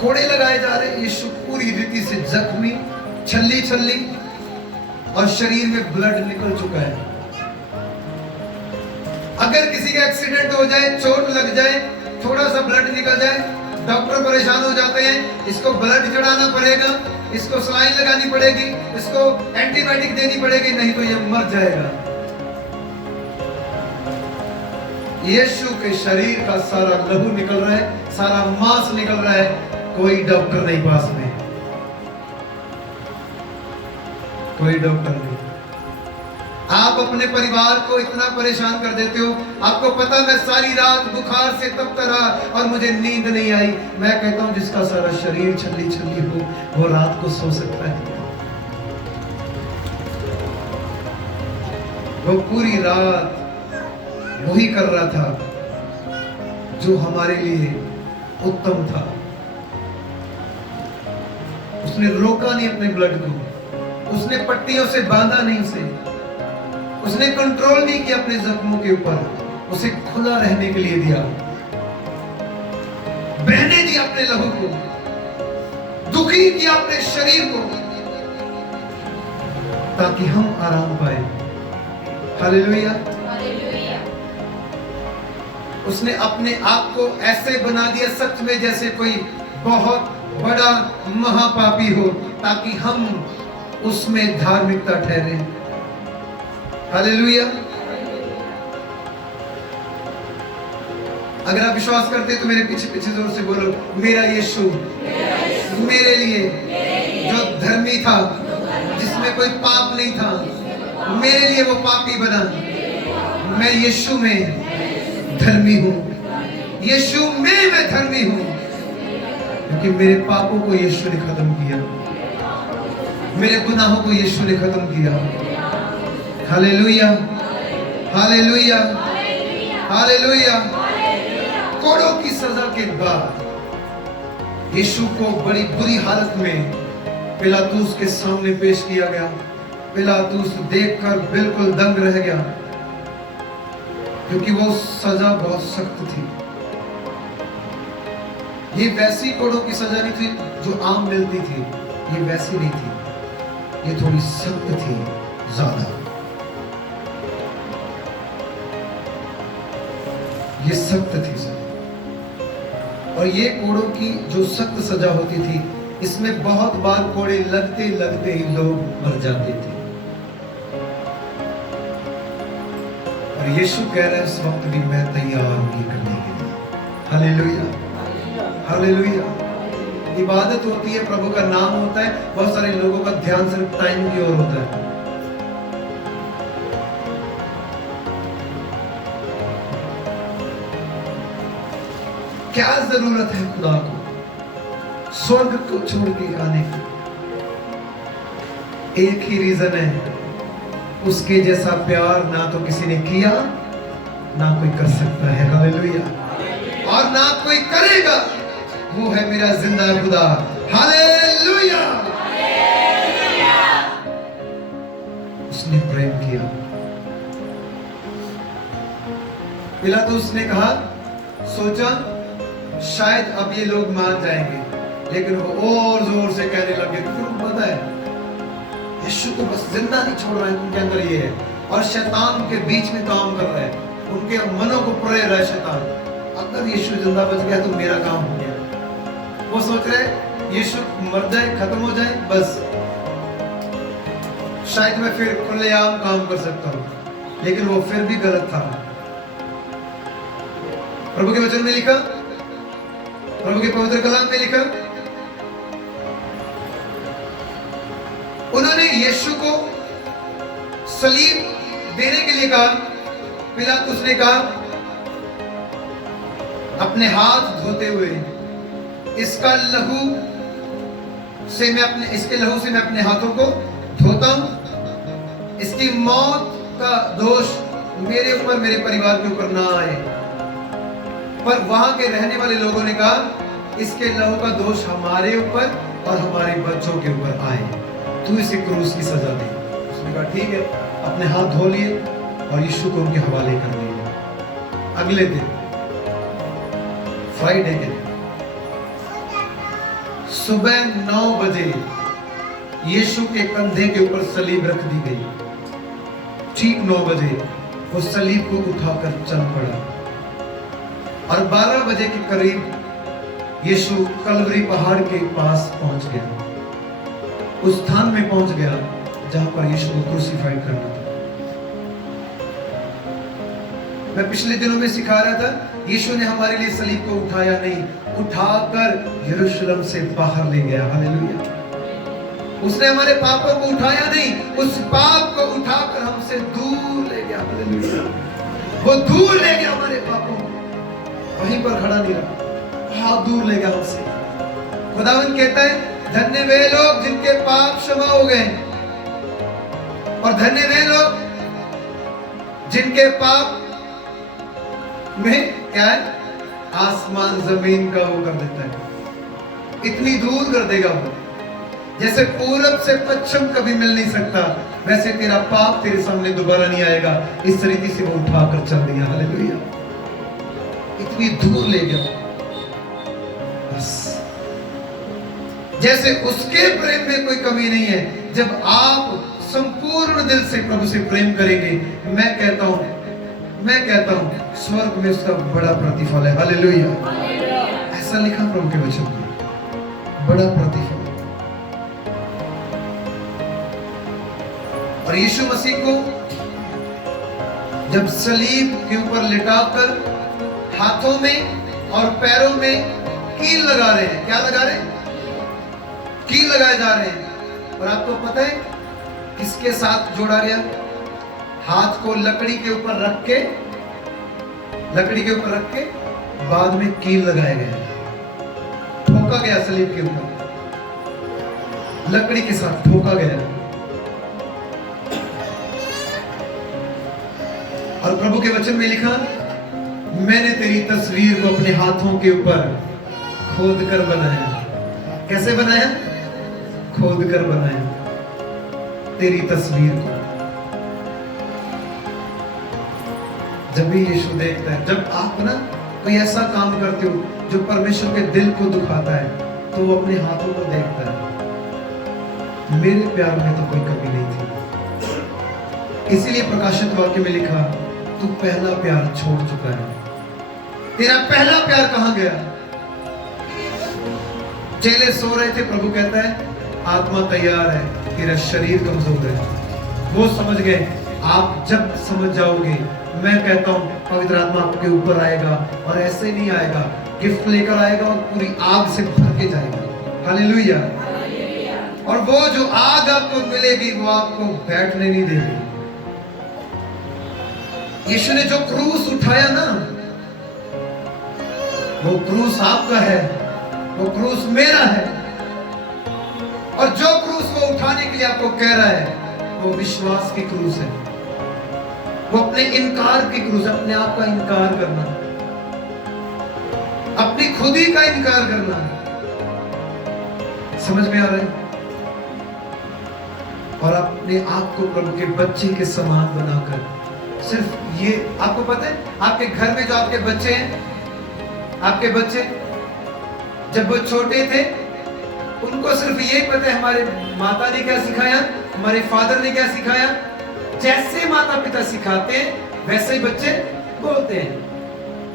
कोड़े लगाए जा रहे, यीशु पूरी रीति से जख्मी, छल्ली छल्ली, और शरीर में ब्लड निकल चुका है। अगर किसी का एक्सीडेंट हो जाए, चोट लग जाए, थोड़ा सा ब्लड निकल जाए, डॉक्टर परेशान हो जाते हैं, इसको ब्लड चढ़ाना पड़ेगा, इसको सलाइन लगानी पड़ेगी, इसको एंटीबायोटिक देनी पड़ेगी, नहीं तो ये मर जाएगा। यीशु के शरीर का सारा लहू निकल रहा है, सारा मांस निकल रहा है, कोई डॉक्टर नहीं पास में, कोई डॉक्टर नहीं। आप अपने परिवार को इतना परेशान कर देते हो, आपको पता मैं सारी रात बुखार से तपता रहा और मुझे नींद नहीं आई। मैं कहता हूं जिसका सारा शरीर छल्ली छल्ली हो वो रात को सो सकता है। वो पूरी रात वही कर रहा था जो हमारे लिए उत्तम था। उसने रोका नहीं अपने ब्लड को, उसने पट्टियों से बांधा नहीं उसे, उसने कंट्रोल नहीं किया अपने जख्मों के ऊपर, उसे खुला रहने के लिए दिया, बहने दिया अपने लहू को, दुखी किया अपने शरीर को, ताकि हम आराम पाए। हालेलुया। उसने अपने आप को ऐसे बना दिया सच में जैसे कोई बहुत बड़ा महापापी हो, ताकि हम उसमें धार्मिकता ठहरे। हालेलुया। अगर आप विश्वास करते तो मेरे पीछे पीछे जोर से बोलो, मेरा यीशु मेरे लिए जो धर्मी था, जिसमें कोई पाप नहीं था, मेरे लिए वो पापी बना। मैं यीशु में धर्मी हूं, यीशु में मैं धर्मी हूं, क्योंकि मेरे पापों को यीशु ने खत्म किया, मेरे गुनाहों को यीशु ने खत्म किया। Hallelujah, hallelujah, hallelujah. कोड़ों की सजा के बाद यीशु को बड़ी बुरी हालत में पिलातुस के सामने पेश किया गया। पिलातुस देखकर बिल्कुल दंग रह गया, क्योंकि वो सजा बहुत सख्त थी। ये वैसी कोड़ों की सजा नहीं थी जो आम मिलती थी, ये वैसी नहीं थी, ये थोड़ी सख्त थी ज्यादा। ये सख्त थी सजा, और ये कोड़ों की जो सख्त सजा होती थी, इसमें बहुत बार कोड़े लगते लगते ही लोग मर जाते थे। और यीशु कह रहे हैं इस वक्त भी मैं तैयार हूं ये करने के लिए। Hallelujah, hallelujah. इबादत होती है, प्रभु का नाम होता है, बहुत सारे लोगों का ध्यान सिर्फ टाइम की ओर होता है। क्या जरूरत है खुदा को स्वर्ग को छोड़ के आने की? एक ही रीजन है, उसके जैसा प्यार ना तो किसी ने किया, ना कोई कर सकता है। हालेलुया। और ना कोई करेगा, वो है मेरा जिंदा खुदा। हालेलुया। उसने प्रेम किया। पिलातुस ने कहा, सोचा शायद अब ये लोग मान जाएंगे, लेकिन वो और जोर से कहने लगे, तुमको पता है यीशु को बस जिंदा नहीं छोड़ रहा है, उनके अंदर ये है, और शैतान के बीच में काम कर रहा है, उनके मनों को प्रेर रहा है शैतान। अगर यीशु जिंदा बच गया तो मेरा काम हो गया। वो सोच रहे यीशु मर जाए, खत्म हो जाए, बस शायद मैं फिर खुलेआम काम कर सकता हूँ, लेकिन वो फिर भी गलत था। प्रभु के वचन में लिखा, प्रभु के पवित्र कलाम में लिखा, उन्होंने यीशु को सलीब देने के लिए कहा। पिलातुस ने कहा, अपने हाथ धोते हुए इसका लहू से मैं अपने इसके लहू से मैं अपने हाथों को धोता हूं, इसकी मौत का दोष मेरे ऊपर, मेरे परिवार के ऊपर ना आए। पर वहां के रहने वाले लोगों ने कहा, इसके लहू का दोष हमारे ऊपर और हमारे बच्चों के ऊपर आए, तू इसे क्रूस की सजा दे। उसने कहा ठीक है, अपने हाथ धो लिए और यीशु को उनके हवाले कर दिए। अगले दिन फ्राइडे के दिन सुबह 9 बजे यीशु के कंधे के ऊपर सलीब रख दी गई। ठीक 9 बजे वो सलीब को उठाकर चल पड़ा, और 12 बजे के करीब यीशु कलवरी पहाड़ के पास पहुंच गया, उस स्थान में पहुंच गया जहां पर यीशु को क्रूसिफाइड करना था। मैं पिछले दिनों में सिखा रहा था, यीशु ने हमारे लिए सलीब को उठाया नहीं, उठाकर यरूशलेम से बाहर ले गया। हालेलुया। उसने हमारे पापों को उठाया नहीं, उस पाप को उठाकर हमसे दूर ले गया। हालेलुया। वो दूर ले गया हमारे पापों को, वहीं पर खड़ा नहीं रहा, बहुत दूर ले गया हमसे। खुदावंद कहता है, धन्य वे लोग जिनके पाप क्षमा हो गए, और धन्य वे लोग जिनके पाप में क्या है, आसमान जमीन का वो कर देता है, इतनी दूर कर देगा वो। जैसे पूरब से पश्चिम कभी मिल नहीं सकता, वैसे तेरा पाप तेरे सामने दोबारा नहीं आएगा। इस तरीके से वो उठाकर चल दिया। हालेलुया। इतनी दूर ले गया बस। जैसे उसके प्रेम में कोई कमी नहीं है। जब आप संपूर्ण दिल से प्रभु से प्रेम करेंगे, मैं कहता हूं स्वर्ग में उसका बड़ा प्रतिफल है। हालेलुया। ऐसा लिखा प्रभु के वचन में, बड़ा प्रतिफल। और यीशु मसीह को जब सलीब के ऊपर लिटाकर हाथों में और पैरों में कील लगा रहे हैं, क्या लगा रहे हैं? कील लगाए जा रहे हैं। और आपको पता है किसके साथ जोड़ा गया? हाथ को लकड़ी के ऊपर रख के बाद में कील लगाए गए, ठोका गया सलीब के ऊपर, लकड़ी के साथ ठोका गया। और प्रभु के वचन में लिखा, मैंने तेरी तस्वीर को अपने हाथों के ऊपर खोद कर बनाया। कैसे बनाया? खोद कर बनाया तेरी तस्वीर को। जब भी यीशु देखता है, जब आप ना कोई ऐसा काम करते हो जो परमेश्वर के दिल को दुखाता है, तो वो अपने हाथों को देखता है, मेरे प्यार में तो कोई कमी नहीं थी। इसीलिए प्रकाशित वाक्य में लिखा, तू पहला प्यार छोड़ चुका है। तेरा पहला प्यार कहां गया? चेले सो रहे थे, प्रभु कहता है आत्मा तैयार है, तेरा शरीर कमजोर है। वो समझ गए। आप जब समझ जाओगे, मैं कहता हूं पवित्र आत्मा आपके ऊपर आएगा, और ऐसे नहीं आएगा, गिफ्ट लेकर आएगा और पूरी आग से भर के जाएगा। हालेलुया। और वो जो आग आपको मिलेगी, वो आपको बैठने नहीं देगी। यीशु ने जो क्रूस उठाया ना, वो क्रूस आपका है, वो क्रूस मेरा है। और जो क्रूस वो उठाने के लिए आपको कह रहा है, वो विश्वास की क्रूस है, वो अपने इनकार की क्रूस, अपने आप का इनकार करना, अपनी खुदी का इनकार करना। समझ में आ रहा है? और अपने आप को प्रभु के बच्चे के समान बनाकर, सिर्फ ये, आपको पता है आपके घर में जो आपके बच्चे हैं, आपके बच्चे जब वो छोटे थे, उनको सिर्फ ये पता है हमारे माता ने क्या सिखाया, हमारे फादर ने क्या सिखाया। जैसे माता पिता सिखाते हैं वैसे ही बच्चे बोलते हैं।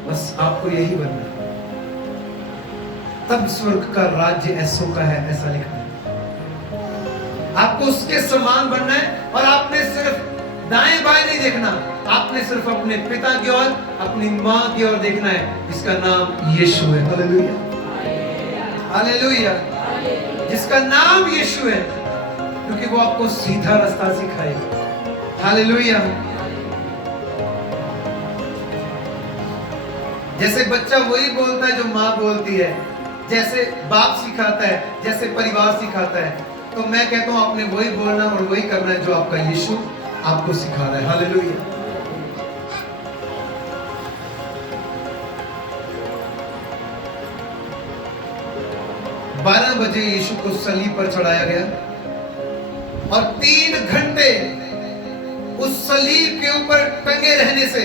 बस आपको यही बनना है, तब स्वर्ग का राज्य ऐसों का है, ऐसा लिखा है। आपको उसके समान बनना है। और आपने सिर्फ दाएं बाएं नहीं देखना, आपने सिर्फ अपने पिता की ओर, अपनी मां की ओर देखना है, जिसका नाम यीशु है। Hallelujah, hallelujah. जिसका नाम यीशु है, क्योंकि वो आपको सीधा रास्ता सिखाएगा। हालेलुया। जैसे बच्चा वही बोलता है जो मां बोलती है, जैसे बाप सिखाता है, जैसे परिवार सिखाता है, तो मैं कहता हूं आपने वही बोलना और वही करना है जो आपका यीशु आपको सिखा रहा है। हालेलुया। 12 बजे यीशु को सलीब पर चढ़ाया गया, और 3 घंटे उस सलीब के ऊपर टंगे रहने से,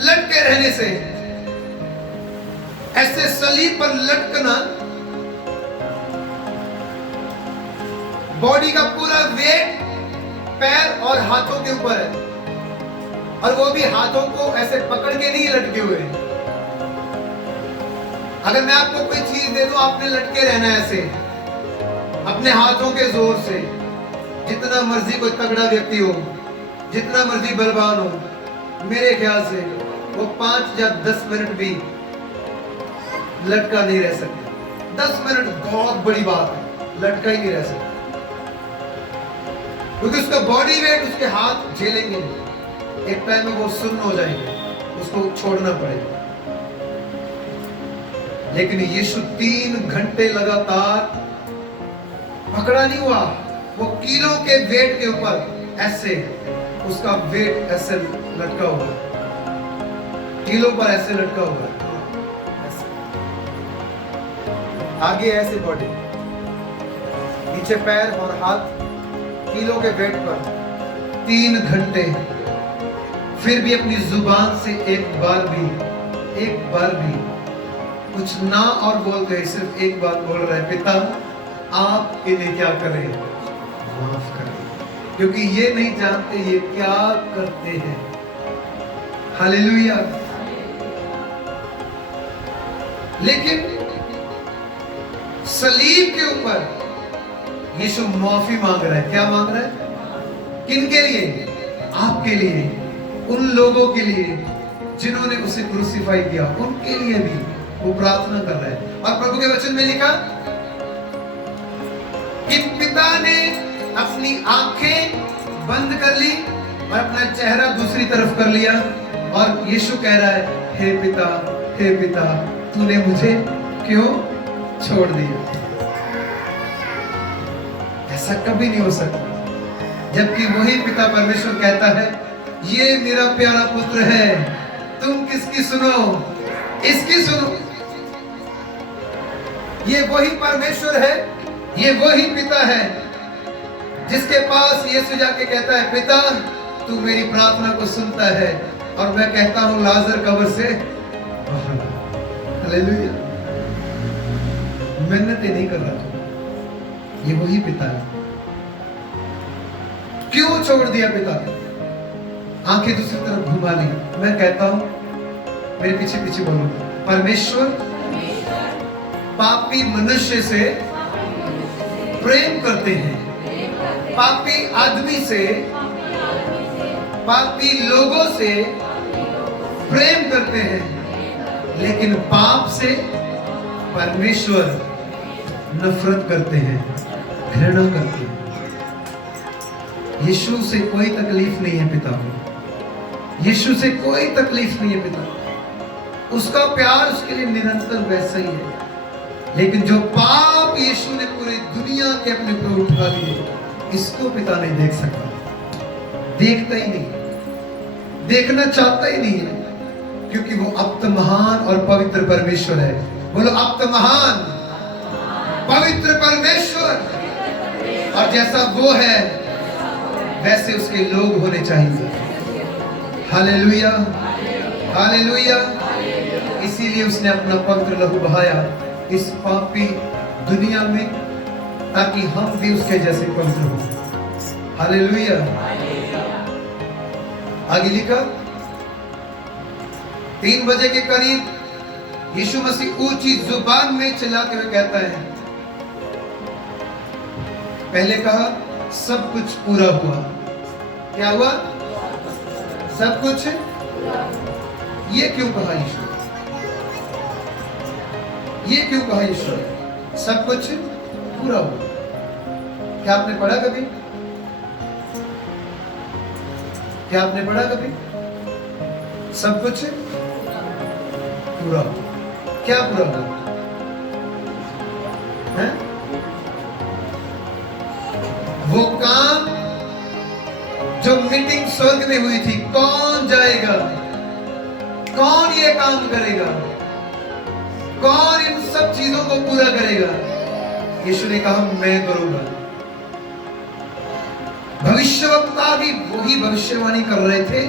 लटके रहने से, ऐसे सलीब पर लटकना, बॉडी का पूरा वेट पैर और हाथों के ऊपर है, और वो भी हाथों को ऐसे पकड़ के नहीं लटके हुए, अगर मैं आपको कोई चीज दे दूं, आपने लटके रहना है ऐसे अपने हाथों के जोर से। जितना मर्जी कोई तगड़ा व्यक्ति हो, जितना मर्जी बलवान हो, मेरे ख्याल से वो 5 या 10 मिनट भी लटका नहीं रह सकता। 10 मिनट बहुत बड़ी बात है, लटका ही नहीं रह सकता, क्योंकि उसका बॉडी वेट उसके हाथ झेलेंगे। एक टाइम में वो सुन्न हो जाएंगे, उसको छोड़ना पड़ेगा। लेकिन यीशु 3 घंटे लगातार पकड़ा नहीं हुआ। वो किलो के वेट के ऊपर ऐसे, उसका वेट ऐसे लटका हुआ, किलो पर ऐसे लटका हुआ, आगे ऐसे बॉडी, नीचे पैर और हाथ किलो के वेट पर 3 घंटे। फिर भी अपनी जुबान से एक बार भी कुछ ना और बोल गए, सिर्फ एक बात बोल रहे हैं, पिता आप इन्हें क्या करें, माफ करें, क्योंकि ये नहीं जानते ये क्या करते हैं। हालेलुया। लेकिन सलीब के ऊपर यीशु माफी मांग रहा है। क्या मांग रहा है? किनके लिए? आपके लिए, उन लोगों के लिए जिन्होंने उसे क्रूसिफाई किया, उनके लिए भी वो प्रार्थना कर रहा है। और प्रभु के वचन में लिखा कि पिता ने अपनी आंखें बंद कर ली और अपना चेहरा दूसरी तरफ कर लिया, और यीशु कह रहा है, हे पिता तूने मुझे क्यों छोड़ दिया? ऐसा कभी नहीं हो सकता। जबकि वही पिता परमेश्वर कहता है, ये मेरा प्यारा पुत्र है, तुम किसकी सुनो? इसकी सुनो। ये वही परमेश्वर है, ये वही पिता है जिसके पास यीशु जाके कहता है, पिता तू मेरी प्रार्थना को सुनता है और मैं कहता हूं लाजर कब्र से बाहर। हालेलुया। मेहनत नहीं कर रहा, ये वही पिता है। क्यों छोड़ दिया पिता? आंखें दूसरी तरफ घुमा ली। मैं कहता हूं, मेरे पीछे पीछे बोलो, परमेश्वर पापी मनुष्य से प्रेम करते हैं, पापी आदमी से, पापी लोगों से प्रेम करते हैं, लेकिन पाप से परमेश्वर नफरत करते हैं, घृणा करते हैं। यीशु से कोई तकलीफ नहीं है पिता को, यीशु से कोई तकलीफ नहीं है पिता, उसका प्यार उसके लिए निरंतर वैसा ही है। लेकिन जो पाप यीशु ने पूरी दुनिया के अपने ऊपर उठा लिए, इसको पिता नहीं देख सकता, देखता ही नहीं, देखना चाहता ही नहीं है, क्योंकि वो अब तो महान और पवित्र परमेश्वर है। बोलो, अब तो महान पवित्र परमेश्वर, और जैसा वो है वैसे उसके लोग होने चाहिए। Hallelujah, hallelujah. इसीलिए उसने अपना पवित्र लहू बहाया इस पापी दुनिया में, ताकि हम भी उसके जैसे पवित्र हो। हालेलुया। आगे लिखा, 3 बजे के करीब यीशु मसीह ऊंची जुबान में चिल्लाते हुए कहता है, पहले कहा सब कुछ पूरा हुआ। क्या हुआ? सब कुछ। ये क्यों कहा यीशु? ये क्यों कहा यीशु? सब कुछ पूरा हुआ। क्या आपने पढ़ा कभी? क्या आपने पढ़ा कभी? सब कुछ पूरा हुआ। क्या पूरा हुआ है? वो काम जो मीटिंग स्वर्ग में हुई थी, कौन जाएगा, कौन ये काम करेगा, कौन इन सब चीजों को पूरा करेगा? यीशु ने कहा, मैं करूंगा। भविष्यवक्ता भी वही भविष्यवाणी कर रहे थे,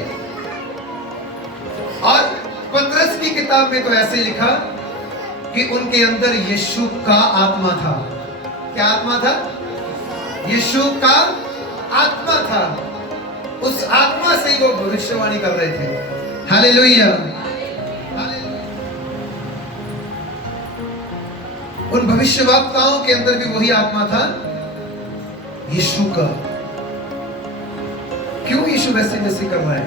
और पतरस की किताब में तो ऐसे लिखा कि उनके अंदर यीशु का आत्मा था। क्या आत्मा था? यीशु का आत्मा था। उस आत्मा से वो भविष्यवाणी कर रहे थे। हालेलुया। उन भविष्यवक्ताओं के अंदर भी वही आत्मा था यीशु का। क्यों यीशु वैसे वैसे कर रहा है?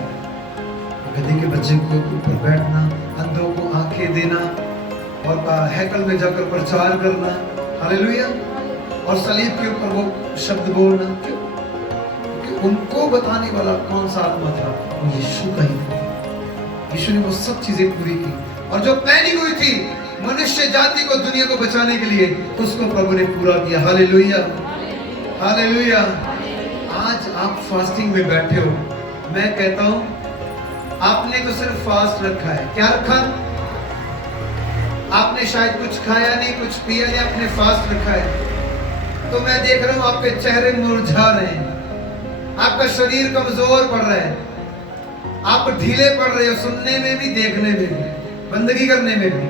गधे के बच्चे को ऊपर बैठना, अंधों को आंखें देना और हैकल में जाकर प्रचार करना, हालेलुया, और सलीब के ऊपर वो शब्द बोलना। क्यों? क्योंकि उनको बताने वाला कौन सा आत्मा था? वो यीशु का ही था। यीशु ने वो सब चीजें पूरी की, और जो प्लानिंग हुई थी मनुष्य जाति को, दुनिया को बचाने के लिए, उसको प्रभु ने पूरा किया। Hallelujah, hallelujah. आज आप फास्टिंग में बैठे हो, मैं कहता हूं आपने तो सिर्फ फास्ट रखा है। क्या रखा? आपने शायद कुछ खाया नहीं, कुछ पिया नहीं, आपने फास्ट रखा है। तो मैं देख रहा हूं आपके चेहरे मुरझा रहे हैं, आपका शरीर कमजोर पड़ रहा है, आप ढीले पड़ रहे हो, सुनने में भी, देखने में भी, बंदगी करने में भी।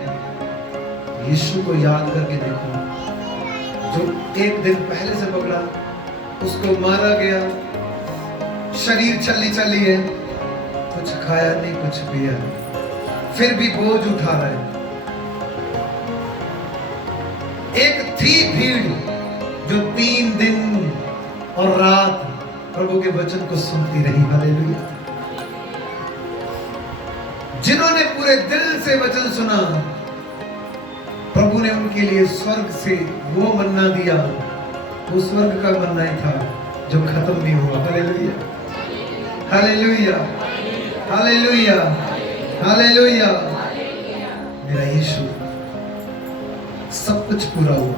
यीशु को याद करके देखो, जो एक दिन पहले से पकड़ा, उसको मारा गया, शरीर छल्ली छल्ली है, कुछ खाया नहीं, कुछ पिया, फिर भी बोझ उठा रहा है। एक थी भीड़ जो 3 दिन और रात प्रभु के वचन को सुनती रही। हालेलुया। जिन्होंने पूरे दिल से वचन सुना, प्रभु ने उनके लिए स्वर्ग से वो मन्ना दिया, वो स्वर्ग का मन्ना ही था जो खत्म नहीं हुआ। Hallelujah, hallelujah, hallelujah, hallelujah. मेरा यीशु, सब कुछ पूरा हुआ,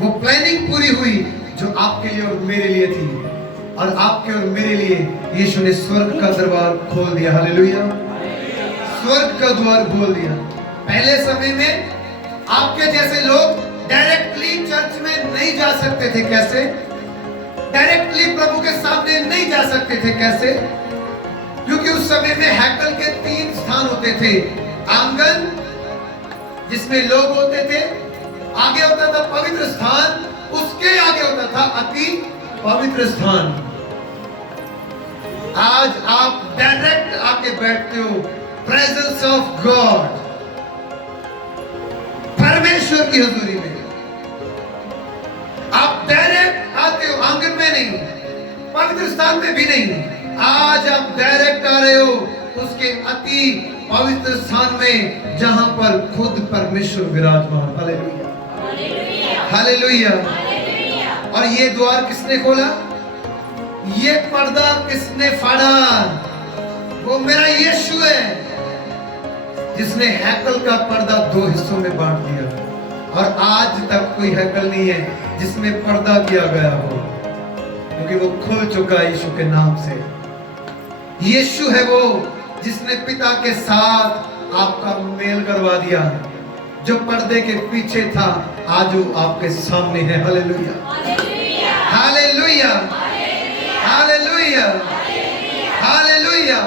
वो प्लानिंग पूरी हुई जो आपके लिए और मेरे लिए थी, और आपके और मेरे लिए यीशु ने स्वर्ग का दरबार खोल दिया। हालेलुया, स्वर्ग का द्वार खोल दिया। पहले समय में आपके जैसे लोग डायरेक्टली चर्च में नहीं जा सकते थे। कैसे? डायरेक्टली प्रभु के सामने नहीं जा सकते थे। कैसे? क्योंकि उस समय में हैकल के 3 स्थान होते थे। आंगन जिसमें लोग होते थे, आगे होता था पवित्र स्थान, उसके आगे होता था अति पवित्र स्थान। आज आप डायरेक्ट आके बैठते हो प्रेजेंस ऑफ गॉड, परमेश्वर की हुजूरी में। आप डायरेक्ट आते हो, आंगन में नहीं, पवित्र स्थान में भी नहीं। आज आप डायरेक्ट आ रहे हो उसके अति पवित्र स्थान में, जहां पर खुद परमेश्वर विराजमान। Hallelujah, hallelujah. और ये द्वार किसने खोला? ये पर्दा किसने फाड़ा? वो मेरा यीशु है, जिसने हैकल का पर्दा 2 हिस्सों में बांट दिया। और आज तक कोई हैकल नहीं है जिसमें पर्दा किया गया हो, क्योंकि वो खुल चुका है यीशु के नाम से। यीशु है वो जिसने पिता के साथ आपका मेल करवा दिया। जो पर्दे के पीछे था, आज वो आपके सामने है। Hallelujah, hallelujah, hallelujah, hallelujah.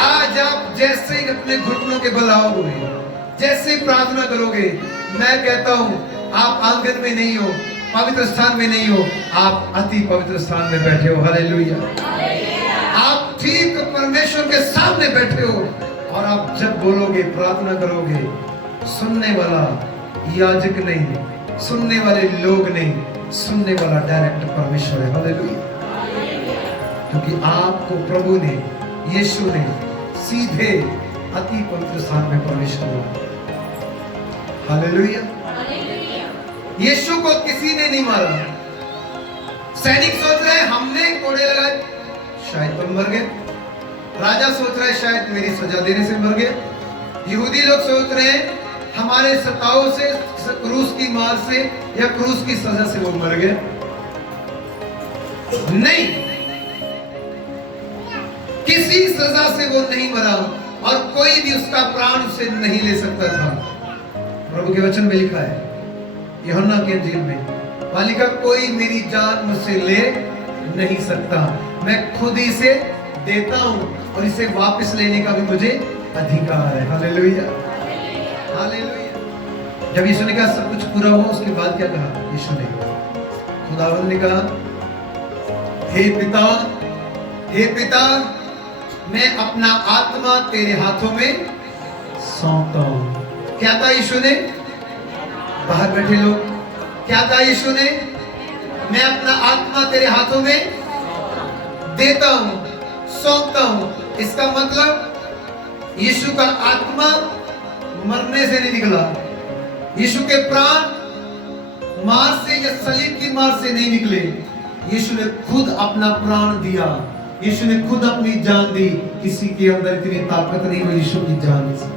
आज आप जैसे ही अपने घुटनों के बल आओगे, जैसे ही प्रार्थना करोगे, मैं कहता हूं आप आंगन में नहीं हो, पवित्र स्थान में नहीं हो, आप अति पवित्र स्थान में बैठे हो। हालेलुया, आप ठीक परमेश्वर के सामने बैठे हो। और आप जब बोलोगे, प्रार्थना करोगे, सुनने वाला याजक नहीं, सुनने वाले लोग नहीं, सुनने वाला डायरेक्ट परमेश्वर है। हालेलुया, क्योंकि आपको प्रभु ने, यीशु ने सीधे अति पवित्र स्थान में प्रवेश किया। हालेलुया। यीशु को किसी ने नहीं मारा। सैनिक सोच रहे हैं हमने कोड़े लगाए, शायद तुम मर गए। राजा सोच रहा है शायद मेरी सजा देने से मर गया। यहूदी लोग सोच रहे हैं हमारे सताओं से, क्रूस की मार से या क्रूस की सजा से वो मर गया। नहीं, किसी सजा से वो नहीं मरा, और कोई भी उसका प्राण उसे नहीं ले सकता था। प्रभु के वचन में लिखा है यूहन्ना के इंजील में, मालिका कोई मेरी जान मुझसे ले नहीं सकता, मैं खुद ही से देता हूं, और इसे वापस लेने का भी मुझे अधिकार है। Hallelujah, hallelujah. जब यीशु ने कहा सब कुछ पूरा हुआ, उसके बाद क्या कहा यीशु ने? खुदावंद ने कहा हे पिता, हे पिता, मैं अपना आत्मा तेरे हाथों में सौंपता हूं। क्या था यीशु ने? बाहर बैठे लोग, क्या कहा यीशु ने? मैं अपना आत्मा तेरे हाथों में देता हूं, सौंपता हूं। इसका मतलब यीशु का आत्मा मरने से नहीं निकला, यीशु के प्राण मार से या सलीब की मार से नहीं निकले। यीशु ने खुद अपना प्राण दिया, यीशु ने खुद अपनी जान दी। किसी के अंदर इतनी ताकत नहीं हो यीशु की जान से,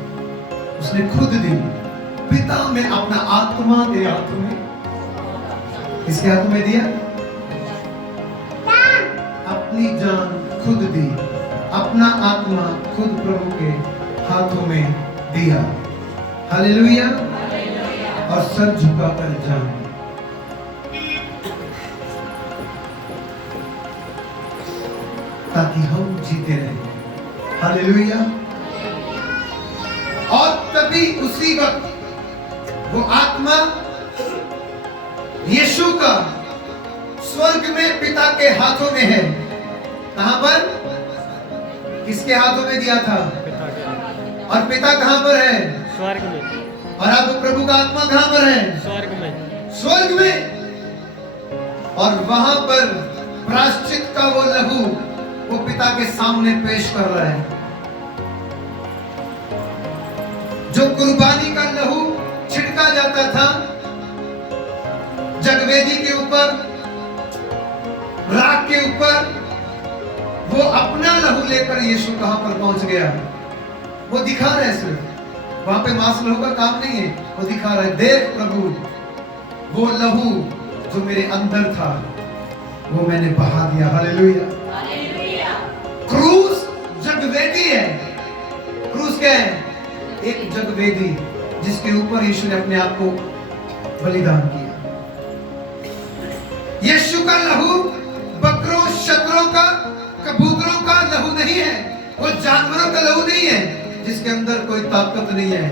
उसने खुद दी। पिता मैं अपना आत्मा तेरे हाथों में, किसके हाथों में दिया? अपनी जान खुद दी, अपना आत्मा खुद प्रभु के हाथों में दिया। हालेलुया। और सर झुकाकर जान, ताकि हम जीते रहे। हालेलुया। और तभी उसी वक्त वो आत्मा यीशु का स्वर्ग में पिता के हाथों में है। कहां पर? किसके हाथों में दिया था? और पिता कहां पर है? स्वर्ग में। और अब प्रभु का आत्मा कहां पर है? स्वर्ग में। स्वर्ग में। और वहां पर प्रायश्चित का वो लहू वो पिता के सामने पेश कर रहा है। जो कुर्बानी का लहू छिड़का जाता था जगवेदी के ऊपर, राख के ऊपर, वो अपना लहू लेकर यीशु कहां पर पहुंच गया? वो दिखा रहा है सिर्फ, वहां पे मांस लहू का काम नहीं है, वो दिखा रहा है, देख प्रभु वो लहू जो मेरे अंदर था वो मैंने बहा दिया। हालेलुया। क्रूस जगवेदी है। क्रूस क्या है? एक जगवेदी जिसके ऊपर यीशु ने अपने आप को बलिदान किया। यीशु का लहू बकरों, शतरों का, कबूतरों का लहू नहीं है, वो जानवरों का लहू नहीं है जिसके अंदर कोई ताकत नहीं है।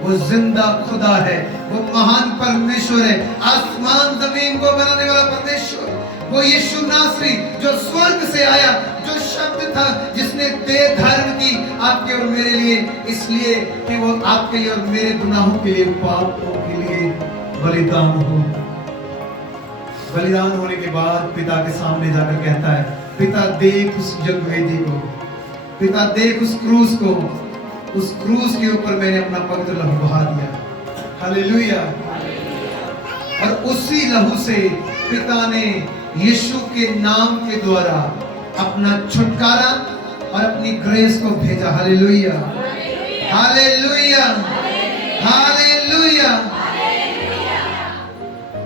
वो जिंदा खुदा है, वो महान परमेश्वर है, आसमान जमीन को बनाने वाला परमेश्वर। वो यीशु नासरी जो स्वर्ग से आया, जो शब्द था जिसने देह धारण की आपके और मेरे लिए, इसलिए कि वो आपके लिए और मेरे गुनाहों के लिए, पापों के लिए बलिदान हो। बलिदान होने के बाद पिता के सामने जाकर कहता है, पिता देख उस जगवेदी को, पिता देख उस क्रूस को, उस क्रूस के ऊपर मैंने अपना पवित्र लहू बहा दिया। हालेलुया। और उसी लहू से पिता ने यीशु के नाम के द्वारा अपना छुटकारा और अपनी ग्रेस को भेजा। Hallelujah, hallelujah, hallelujah.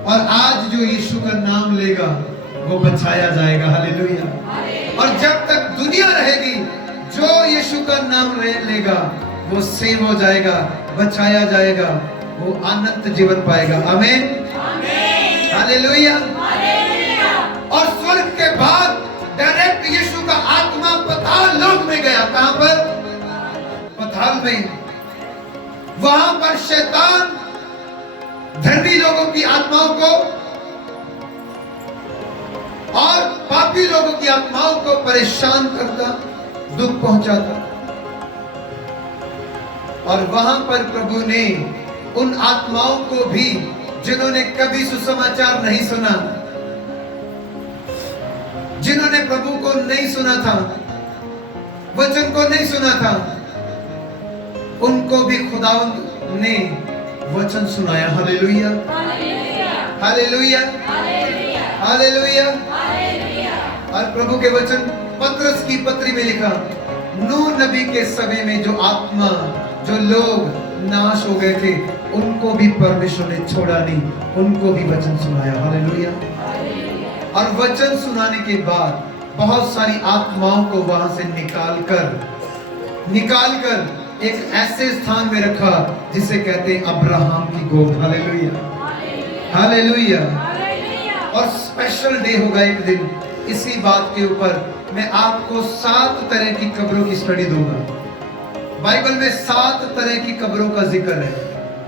और आज जो यीशु का नाम लेगा वो बचाया जाएगा। हालेलुया। और जब तक दुनिया रहेगी जो यीशु का नाम लेगा वो सेव हो जाएगा, बचाया जाएगा, वो अनंत जीवन पाएगा। आमीन, हालेलुया। और स्वर्ग के बाद डायरेक्ट यीशु का आत्मा पाताल लोक में गया। कहां पर? पाताल में। वहां पर शैतान धर्मी लोगों की आत्माओं को और पापी लोगों की आत्माओं को परेशान करता, दुख पहुंचाता। और वहां पर प्रभु ने उन आत्माओं को भी जिन्होंने कभी सुसमाचार नहीं सुना, जिन्होंने प्रभु को नहीं सुना था, वचन को नहीं सुना था, उनको भी खुदावंद ने वचन सुनाया। Hallelujah, hallelujah, hallelujah. और प्रभु के वचन पतरस की पत्री में लिखा, नूह नबी के समय में जो आत्मा, जो लोग नाश हो गए थे, उनको भी परमेश्वर ने छोड़ा नहीं, उनको भी वचन सुनाया। हालेलुया। और वचन सुनाने के बाद बहुत सारी आत्माओं को वहां से निकालकर एक ऐसे स्थान में रखा जिसे कहते हैं अब्राहम की गोद। Hallelujah, hallelujah. और स्पेशल डे होगा एक दिन, इसी बात के ऊपर मैं आपको 7 तरह की कब्रों की स्टडी दूंगा। बाइबल में 7 तरह की कब्रों का जिक्र है।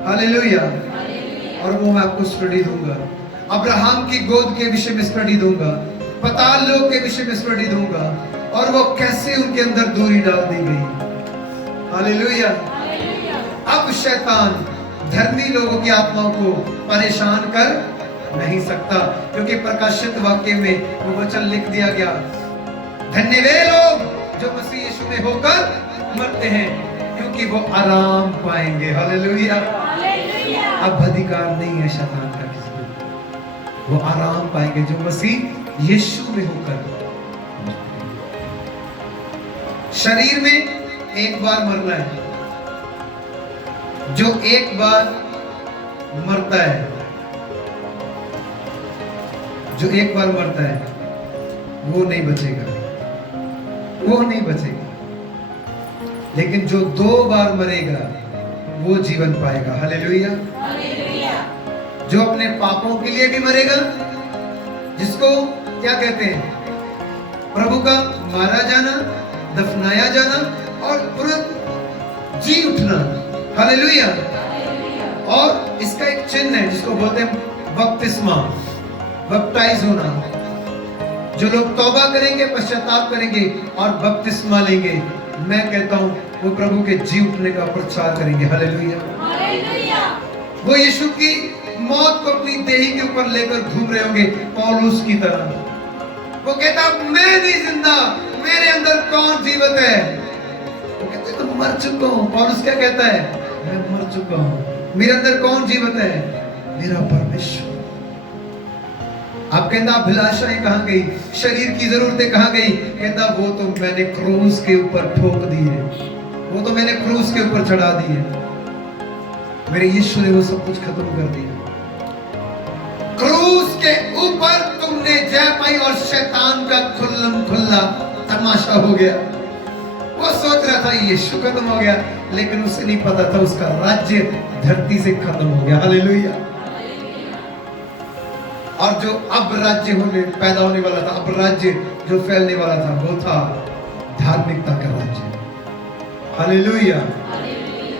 हालेलुया। और वो मैं आपको स्टडी दूंगा। अब्राहम की गोद के विषय में स्टडी दूंगा, पाताल लोक के विषय में स्टडी दूंगा, और वो कैसे उनके अंदर दूरी डाल दी गई। हालेलुया। अब शैतान धर्मी लोगों की आत्माओं को परेशान कर नहीं सकता, क्योंकि प्रकाशित वाक्य में वो वचन लिख दिया गया, धन्य वे लोग जो मसीह यीशु में होकर मरते हैं, क्योंकि वो आराम पाएंगे। हालेलुया। अब अधिकार नहीं है शैतान का किसी को, वो आराम पाएंगे जो मसीह यीशु में होकर। शरीर में एक बार मरना है, जो एक बार मरता है, जो एक बार मरता है वो नहीं बचेगा, वो नहीं बचेगा। लेकिन जो 2 बार मरेगा वो जीवन पाएगा। हालेलुया। जो अपने पापों के लिए भी मरेगा, जिसको क्या कहते हैं, प्रभु का मारा जाना, दफनाया जाना और तुरंत जी उठना। हालेलुया। और इसका एक चिन्ह है जिसको बोलते हैं बपतिस्मा, बप्टाइज होना। जो लोग तौबा करेंगे, पश्चाताप करेंगे और बपतिस्मा लेंगे, मैं कहता हूं वो प्रभु के जी उठने का प्रचार करेंगे। हालेलुया। वो यीशु की मौत को अपनी देही के ऊपर लेकर घूम रहे होंगे पौलुस की तरह। वो कहता मैं नहीं जिंदा, मेरे अंदर कौन जीवित है? वो कहते मैं मर चुका हूं। पौलुस क्या कहता है? मैं मर चुका हूं। मेरे अंदर कौन जीवित है? मेरा परमेश्वर। आप कहता अभिलाषाएं कहां गई, शरीर की जरूरतें कहां गई? कहता वो तो मैंने क्रूस के ऊपर ठोक दी है, वो तो मैंने क्रूस के ऊपर चढ़ा दी है। मेरे यीशु ने वो सब कुछ खत्म कर दिया। क्रूस के ऊपर तुमने जय पाई और शैतान का खुल्लम खुल्ला तमाशा हो गया। वो सोच रहा था यीशु खत्म हो गया, लेकिन उसे नहीं पता था उसका राज्य धरती से खत्म हो गया। हालेलुया। और जो अब राज्य पैदा होने वाला था, अब राज्य जो फैलने वाला था, वो था धार्मिकता का राज्य। Hallelujah,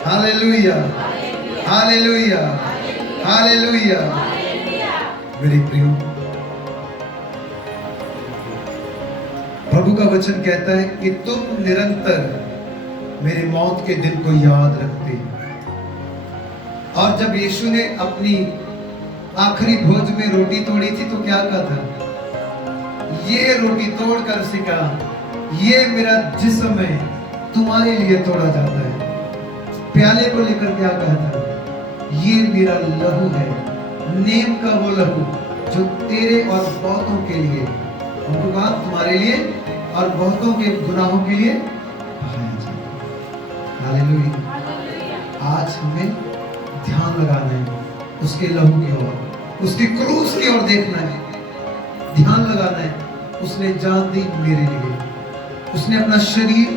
hallelujah, hallelujah, hallelujah. मेरे प्रियो, प्रभु का वचन कहता है कि तुम निरंतर मेरे मौत के दिन को याद रखते। और जब यीशु ने अपनी आखिरी भोज में रोटी तोड़ी थी तो क्या कहा था? ये रोटी तोड़कर उसे कहा, ये मेरा जिस्म है, तुम्हारे लिए तोड़ा जाता है। प्याले को लेकर क्या कहा था? ये मेरा लहू है, नेम का वो लहू जो तेरे और बहुतों के लिए, उनको कहा तुम्हारे लिए और बहुतों के गुनाहों के लिए बहाया जाए। हालेलुया। आज हमें ध्यान लगाना है उसके लहू की ओर, उसकी क्रूस की ओर देखना है, ध्यान लगाना है। उसने जान दी मेरे लिए, उसने अपना शरीर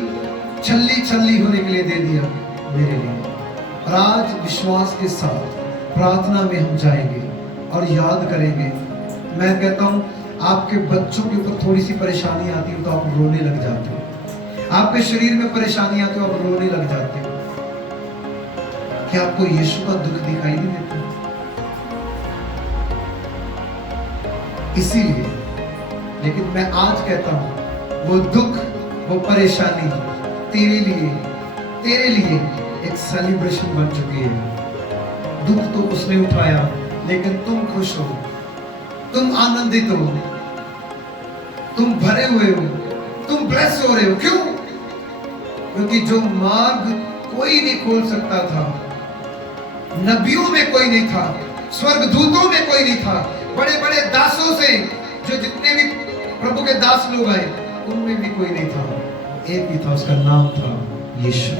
छल्ली छल्ली होने के लिए दे दिया मेरे लिए। और आज विश्वास के साथ प्रार्थना में हम जाएंगे और याद करेंगे। मैं कहता हूं आपके बच्चों के ऊपर थोड़ी सी परेशानी आती है तो आप रोने लग जाते हो, आपके शरीर में परेशानी आती है आप रोने लग जाते हो। क्या आपको यीशु का दुख दिखाई नहीं देता? इसीलिए, लेकिन मैं आज कहता हूं वो दुख, वो परेशानी तेरे लिए एक सेलिब्रेशन बन चुकी है। दुख तो उसने उठाया, लेकिन तुम खुश हो, तुम आनंदित हो, तुम भरे हुए हो, तुम ब्लेस हो रहे हो। क्यों? क्योंकि जो मार्ग कोई नहीं खोल सकता था, नबियों में कोई नहीं था, स्वर्गदूतों में कोई नहीं था, बड़े बड़े दासों से जो जितने भी प्रभु के दास लोग आए उनमें भी कोई नहीं था, एक ही था, उसका नाम था यीशु।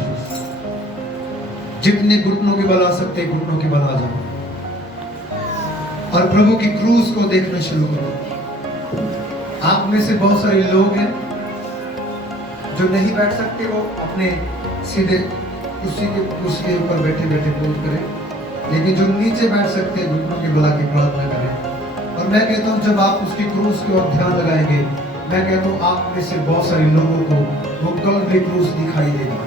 जितने घुटनों के बल आ सकते घुटनों के बल आ जाओ और प्रभु की क्रूस को देखना शुरू करो। आप में से बहुत सारे लोग हैं जो नहीं बैठ सकते, वो अपने सीधे कुर्सी के ऊपर बैठे बैठे बोध करें, लेकिन जो नीचे बैठ सकते हैं घुटनों के बल आके प्रार्थना करें। और मैं कहता हूं जब आप उसकी क्रूस की ओर ध्यान लगाएंगे, मैं कहता हूं आप में से बहुत सारे लोगों को वो कल्वरी क्रूस दिखाई देगा,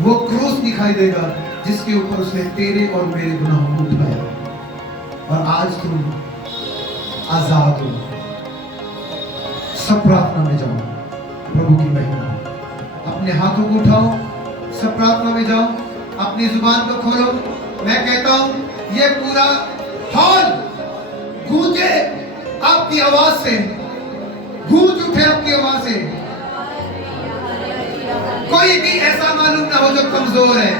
वो क्रूस दिखाई देगा जिसके ऊपर उसने तेरे और मेरे गुनाहों को उठाया। और आज तुम आजाद हो। सब प्रार्थना में जाओ, प्रभु की महिमा, अपने हाथों को उठाओ, सब प्रार्थना में जाओ, अपनी जुबान को खोलो, मैं कहता हूं ये पूरा हॉल गूंजे आपकी आवाज से, गूंज उठे आपकी आवाज से। कोई भी ऐसा मालूम ना हो जो कमजोर है,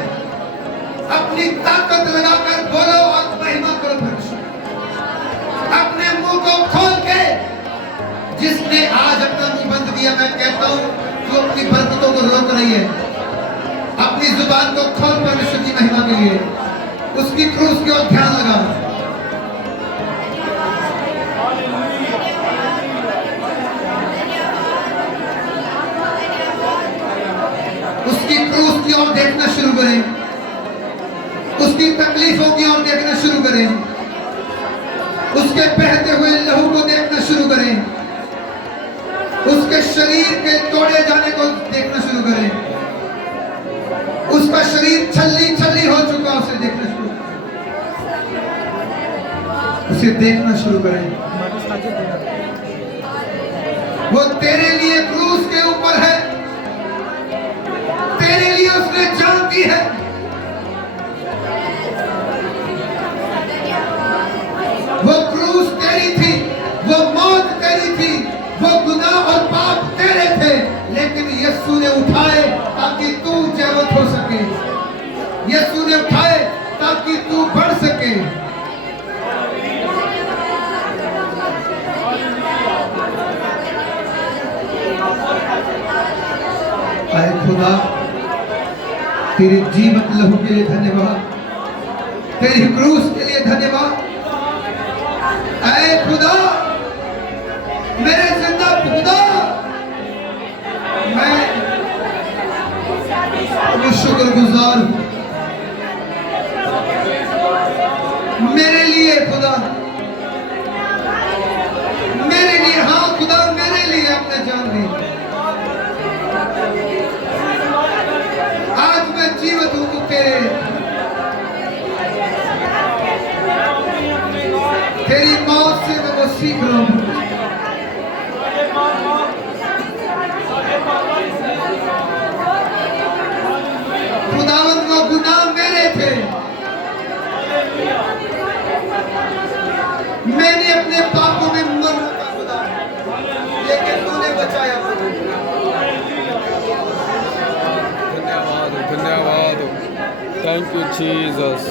अपनी ताकत लगाकर बोलो और महिमा करो परमेश्वर। अपने मुंह को खोल के, जिसने आज अपना मुंह बंद किया, मैं कहता हूं जो अपनी बरकतों को रोक रही है, अपनी जुबान को खोल परमेश्वर की महिमा के लिए, उसकी क्रूस की ओर ध्यान लगा। उसकी क्रूस की ओर देखना शुरू करें, उसकी तकलीफों की ओर देखना शुरू करें, उसके बहते हुए लहू को देखना शुरू करें, उसके शरीर के तोड़े जाने को देखना शुरू करें, उसका शरीर छल्ली छल्ली हो चुका, उसे देखना शुरू करें, उसे देखना शुरू करें। वो तेरे लिए क्रूस के ऊपर है, तेरे लिए उसने जान दी है। वो क्रूस तेरी थी, वो मौत तेरी थी, वो गुनाह और पाप तेरे थे, लेकिन यीशु ने उठाए ताकि तू जीवित हो सके। यीशु ने उठाए ताकि तू बढ़ सके। आए खुदा, तेरे जीवत लहू के लिए धन्यवाद, तेरी क्रूस के लिए धन्यवाद। ऐ खुदा, मेरे जिंदा खुदा, मैं शुक्रगुजार हूं मेरे लिए खुदा, मेरे लिए, हाँ खुदा मेरे लिए आपने जान दी। आज मैं जीवित हूं तेरी मौत से मैं वो सीख रहा हूं। खुदावन वो गुनाह मेरे थे, मैंने अपने पापों में मरना था खुदा, लेकिन तूने बचाया। धन्यवाद, धन्यवाद, थैंक यू जीसस।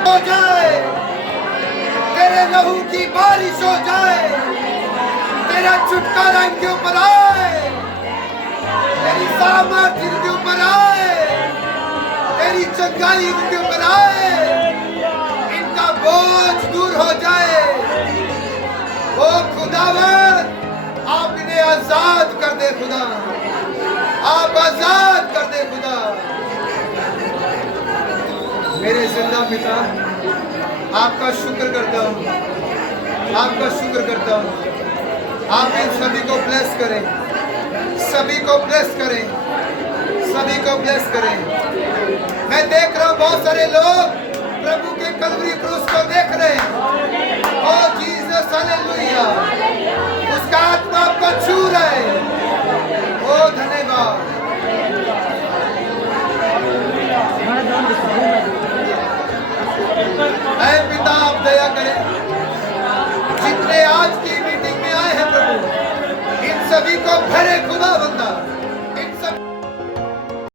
हो जाए, तेरे लहू की बारिश हो जाए, तेरा छुटकारा इनके ऊपर आए, तेरी सामर्थ इनके ऊपर आए, तेरी चंगाई इनके ऊपर आए, इनका बोझ दूर हो जाए। ओ खुदावन, आप इन्हें आजाद कर दे खुदा, आप आजाद कर दे खुदा। मेरे जिंदा पिता, आपका शुक्र करता हूँ, आपका शुक्र करता हूँ। आप इन सभी को ब्लेस करें, सभी को ब्लेस करें, सभी को ब्लेस करें। मैं देख रहा हूँ बहुत सारे लोग प्रभु के कलवरी क्रूस को देख रहे हैं। ओ जीसस, हालेलुया, उसका आत्मा आपको छू रहा है। ओ धन्यवाद। ऐ पिता, आप दया करें, जितने आज की मीटिंग में आए हैं प्रभु, इन सभी को भरे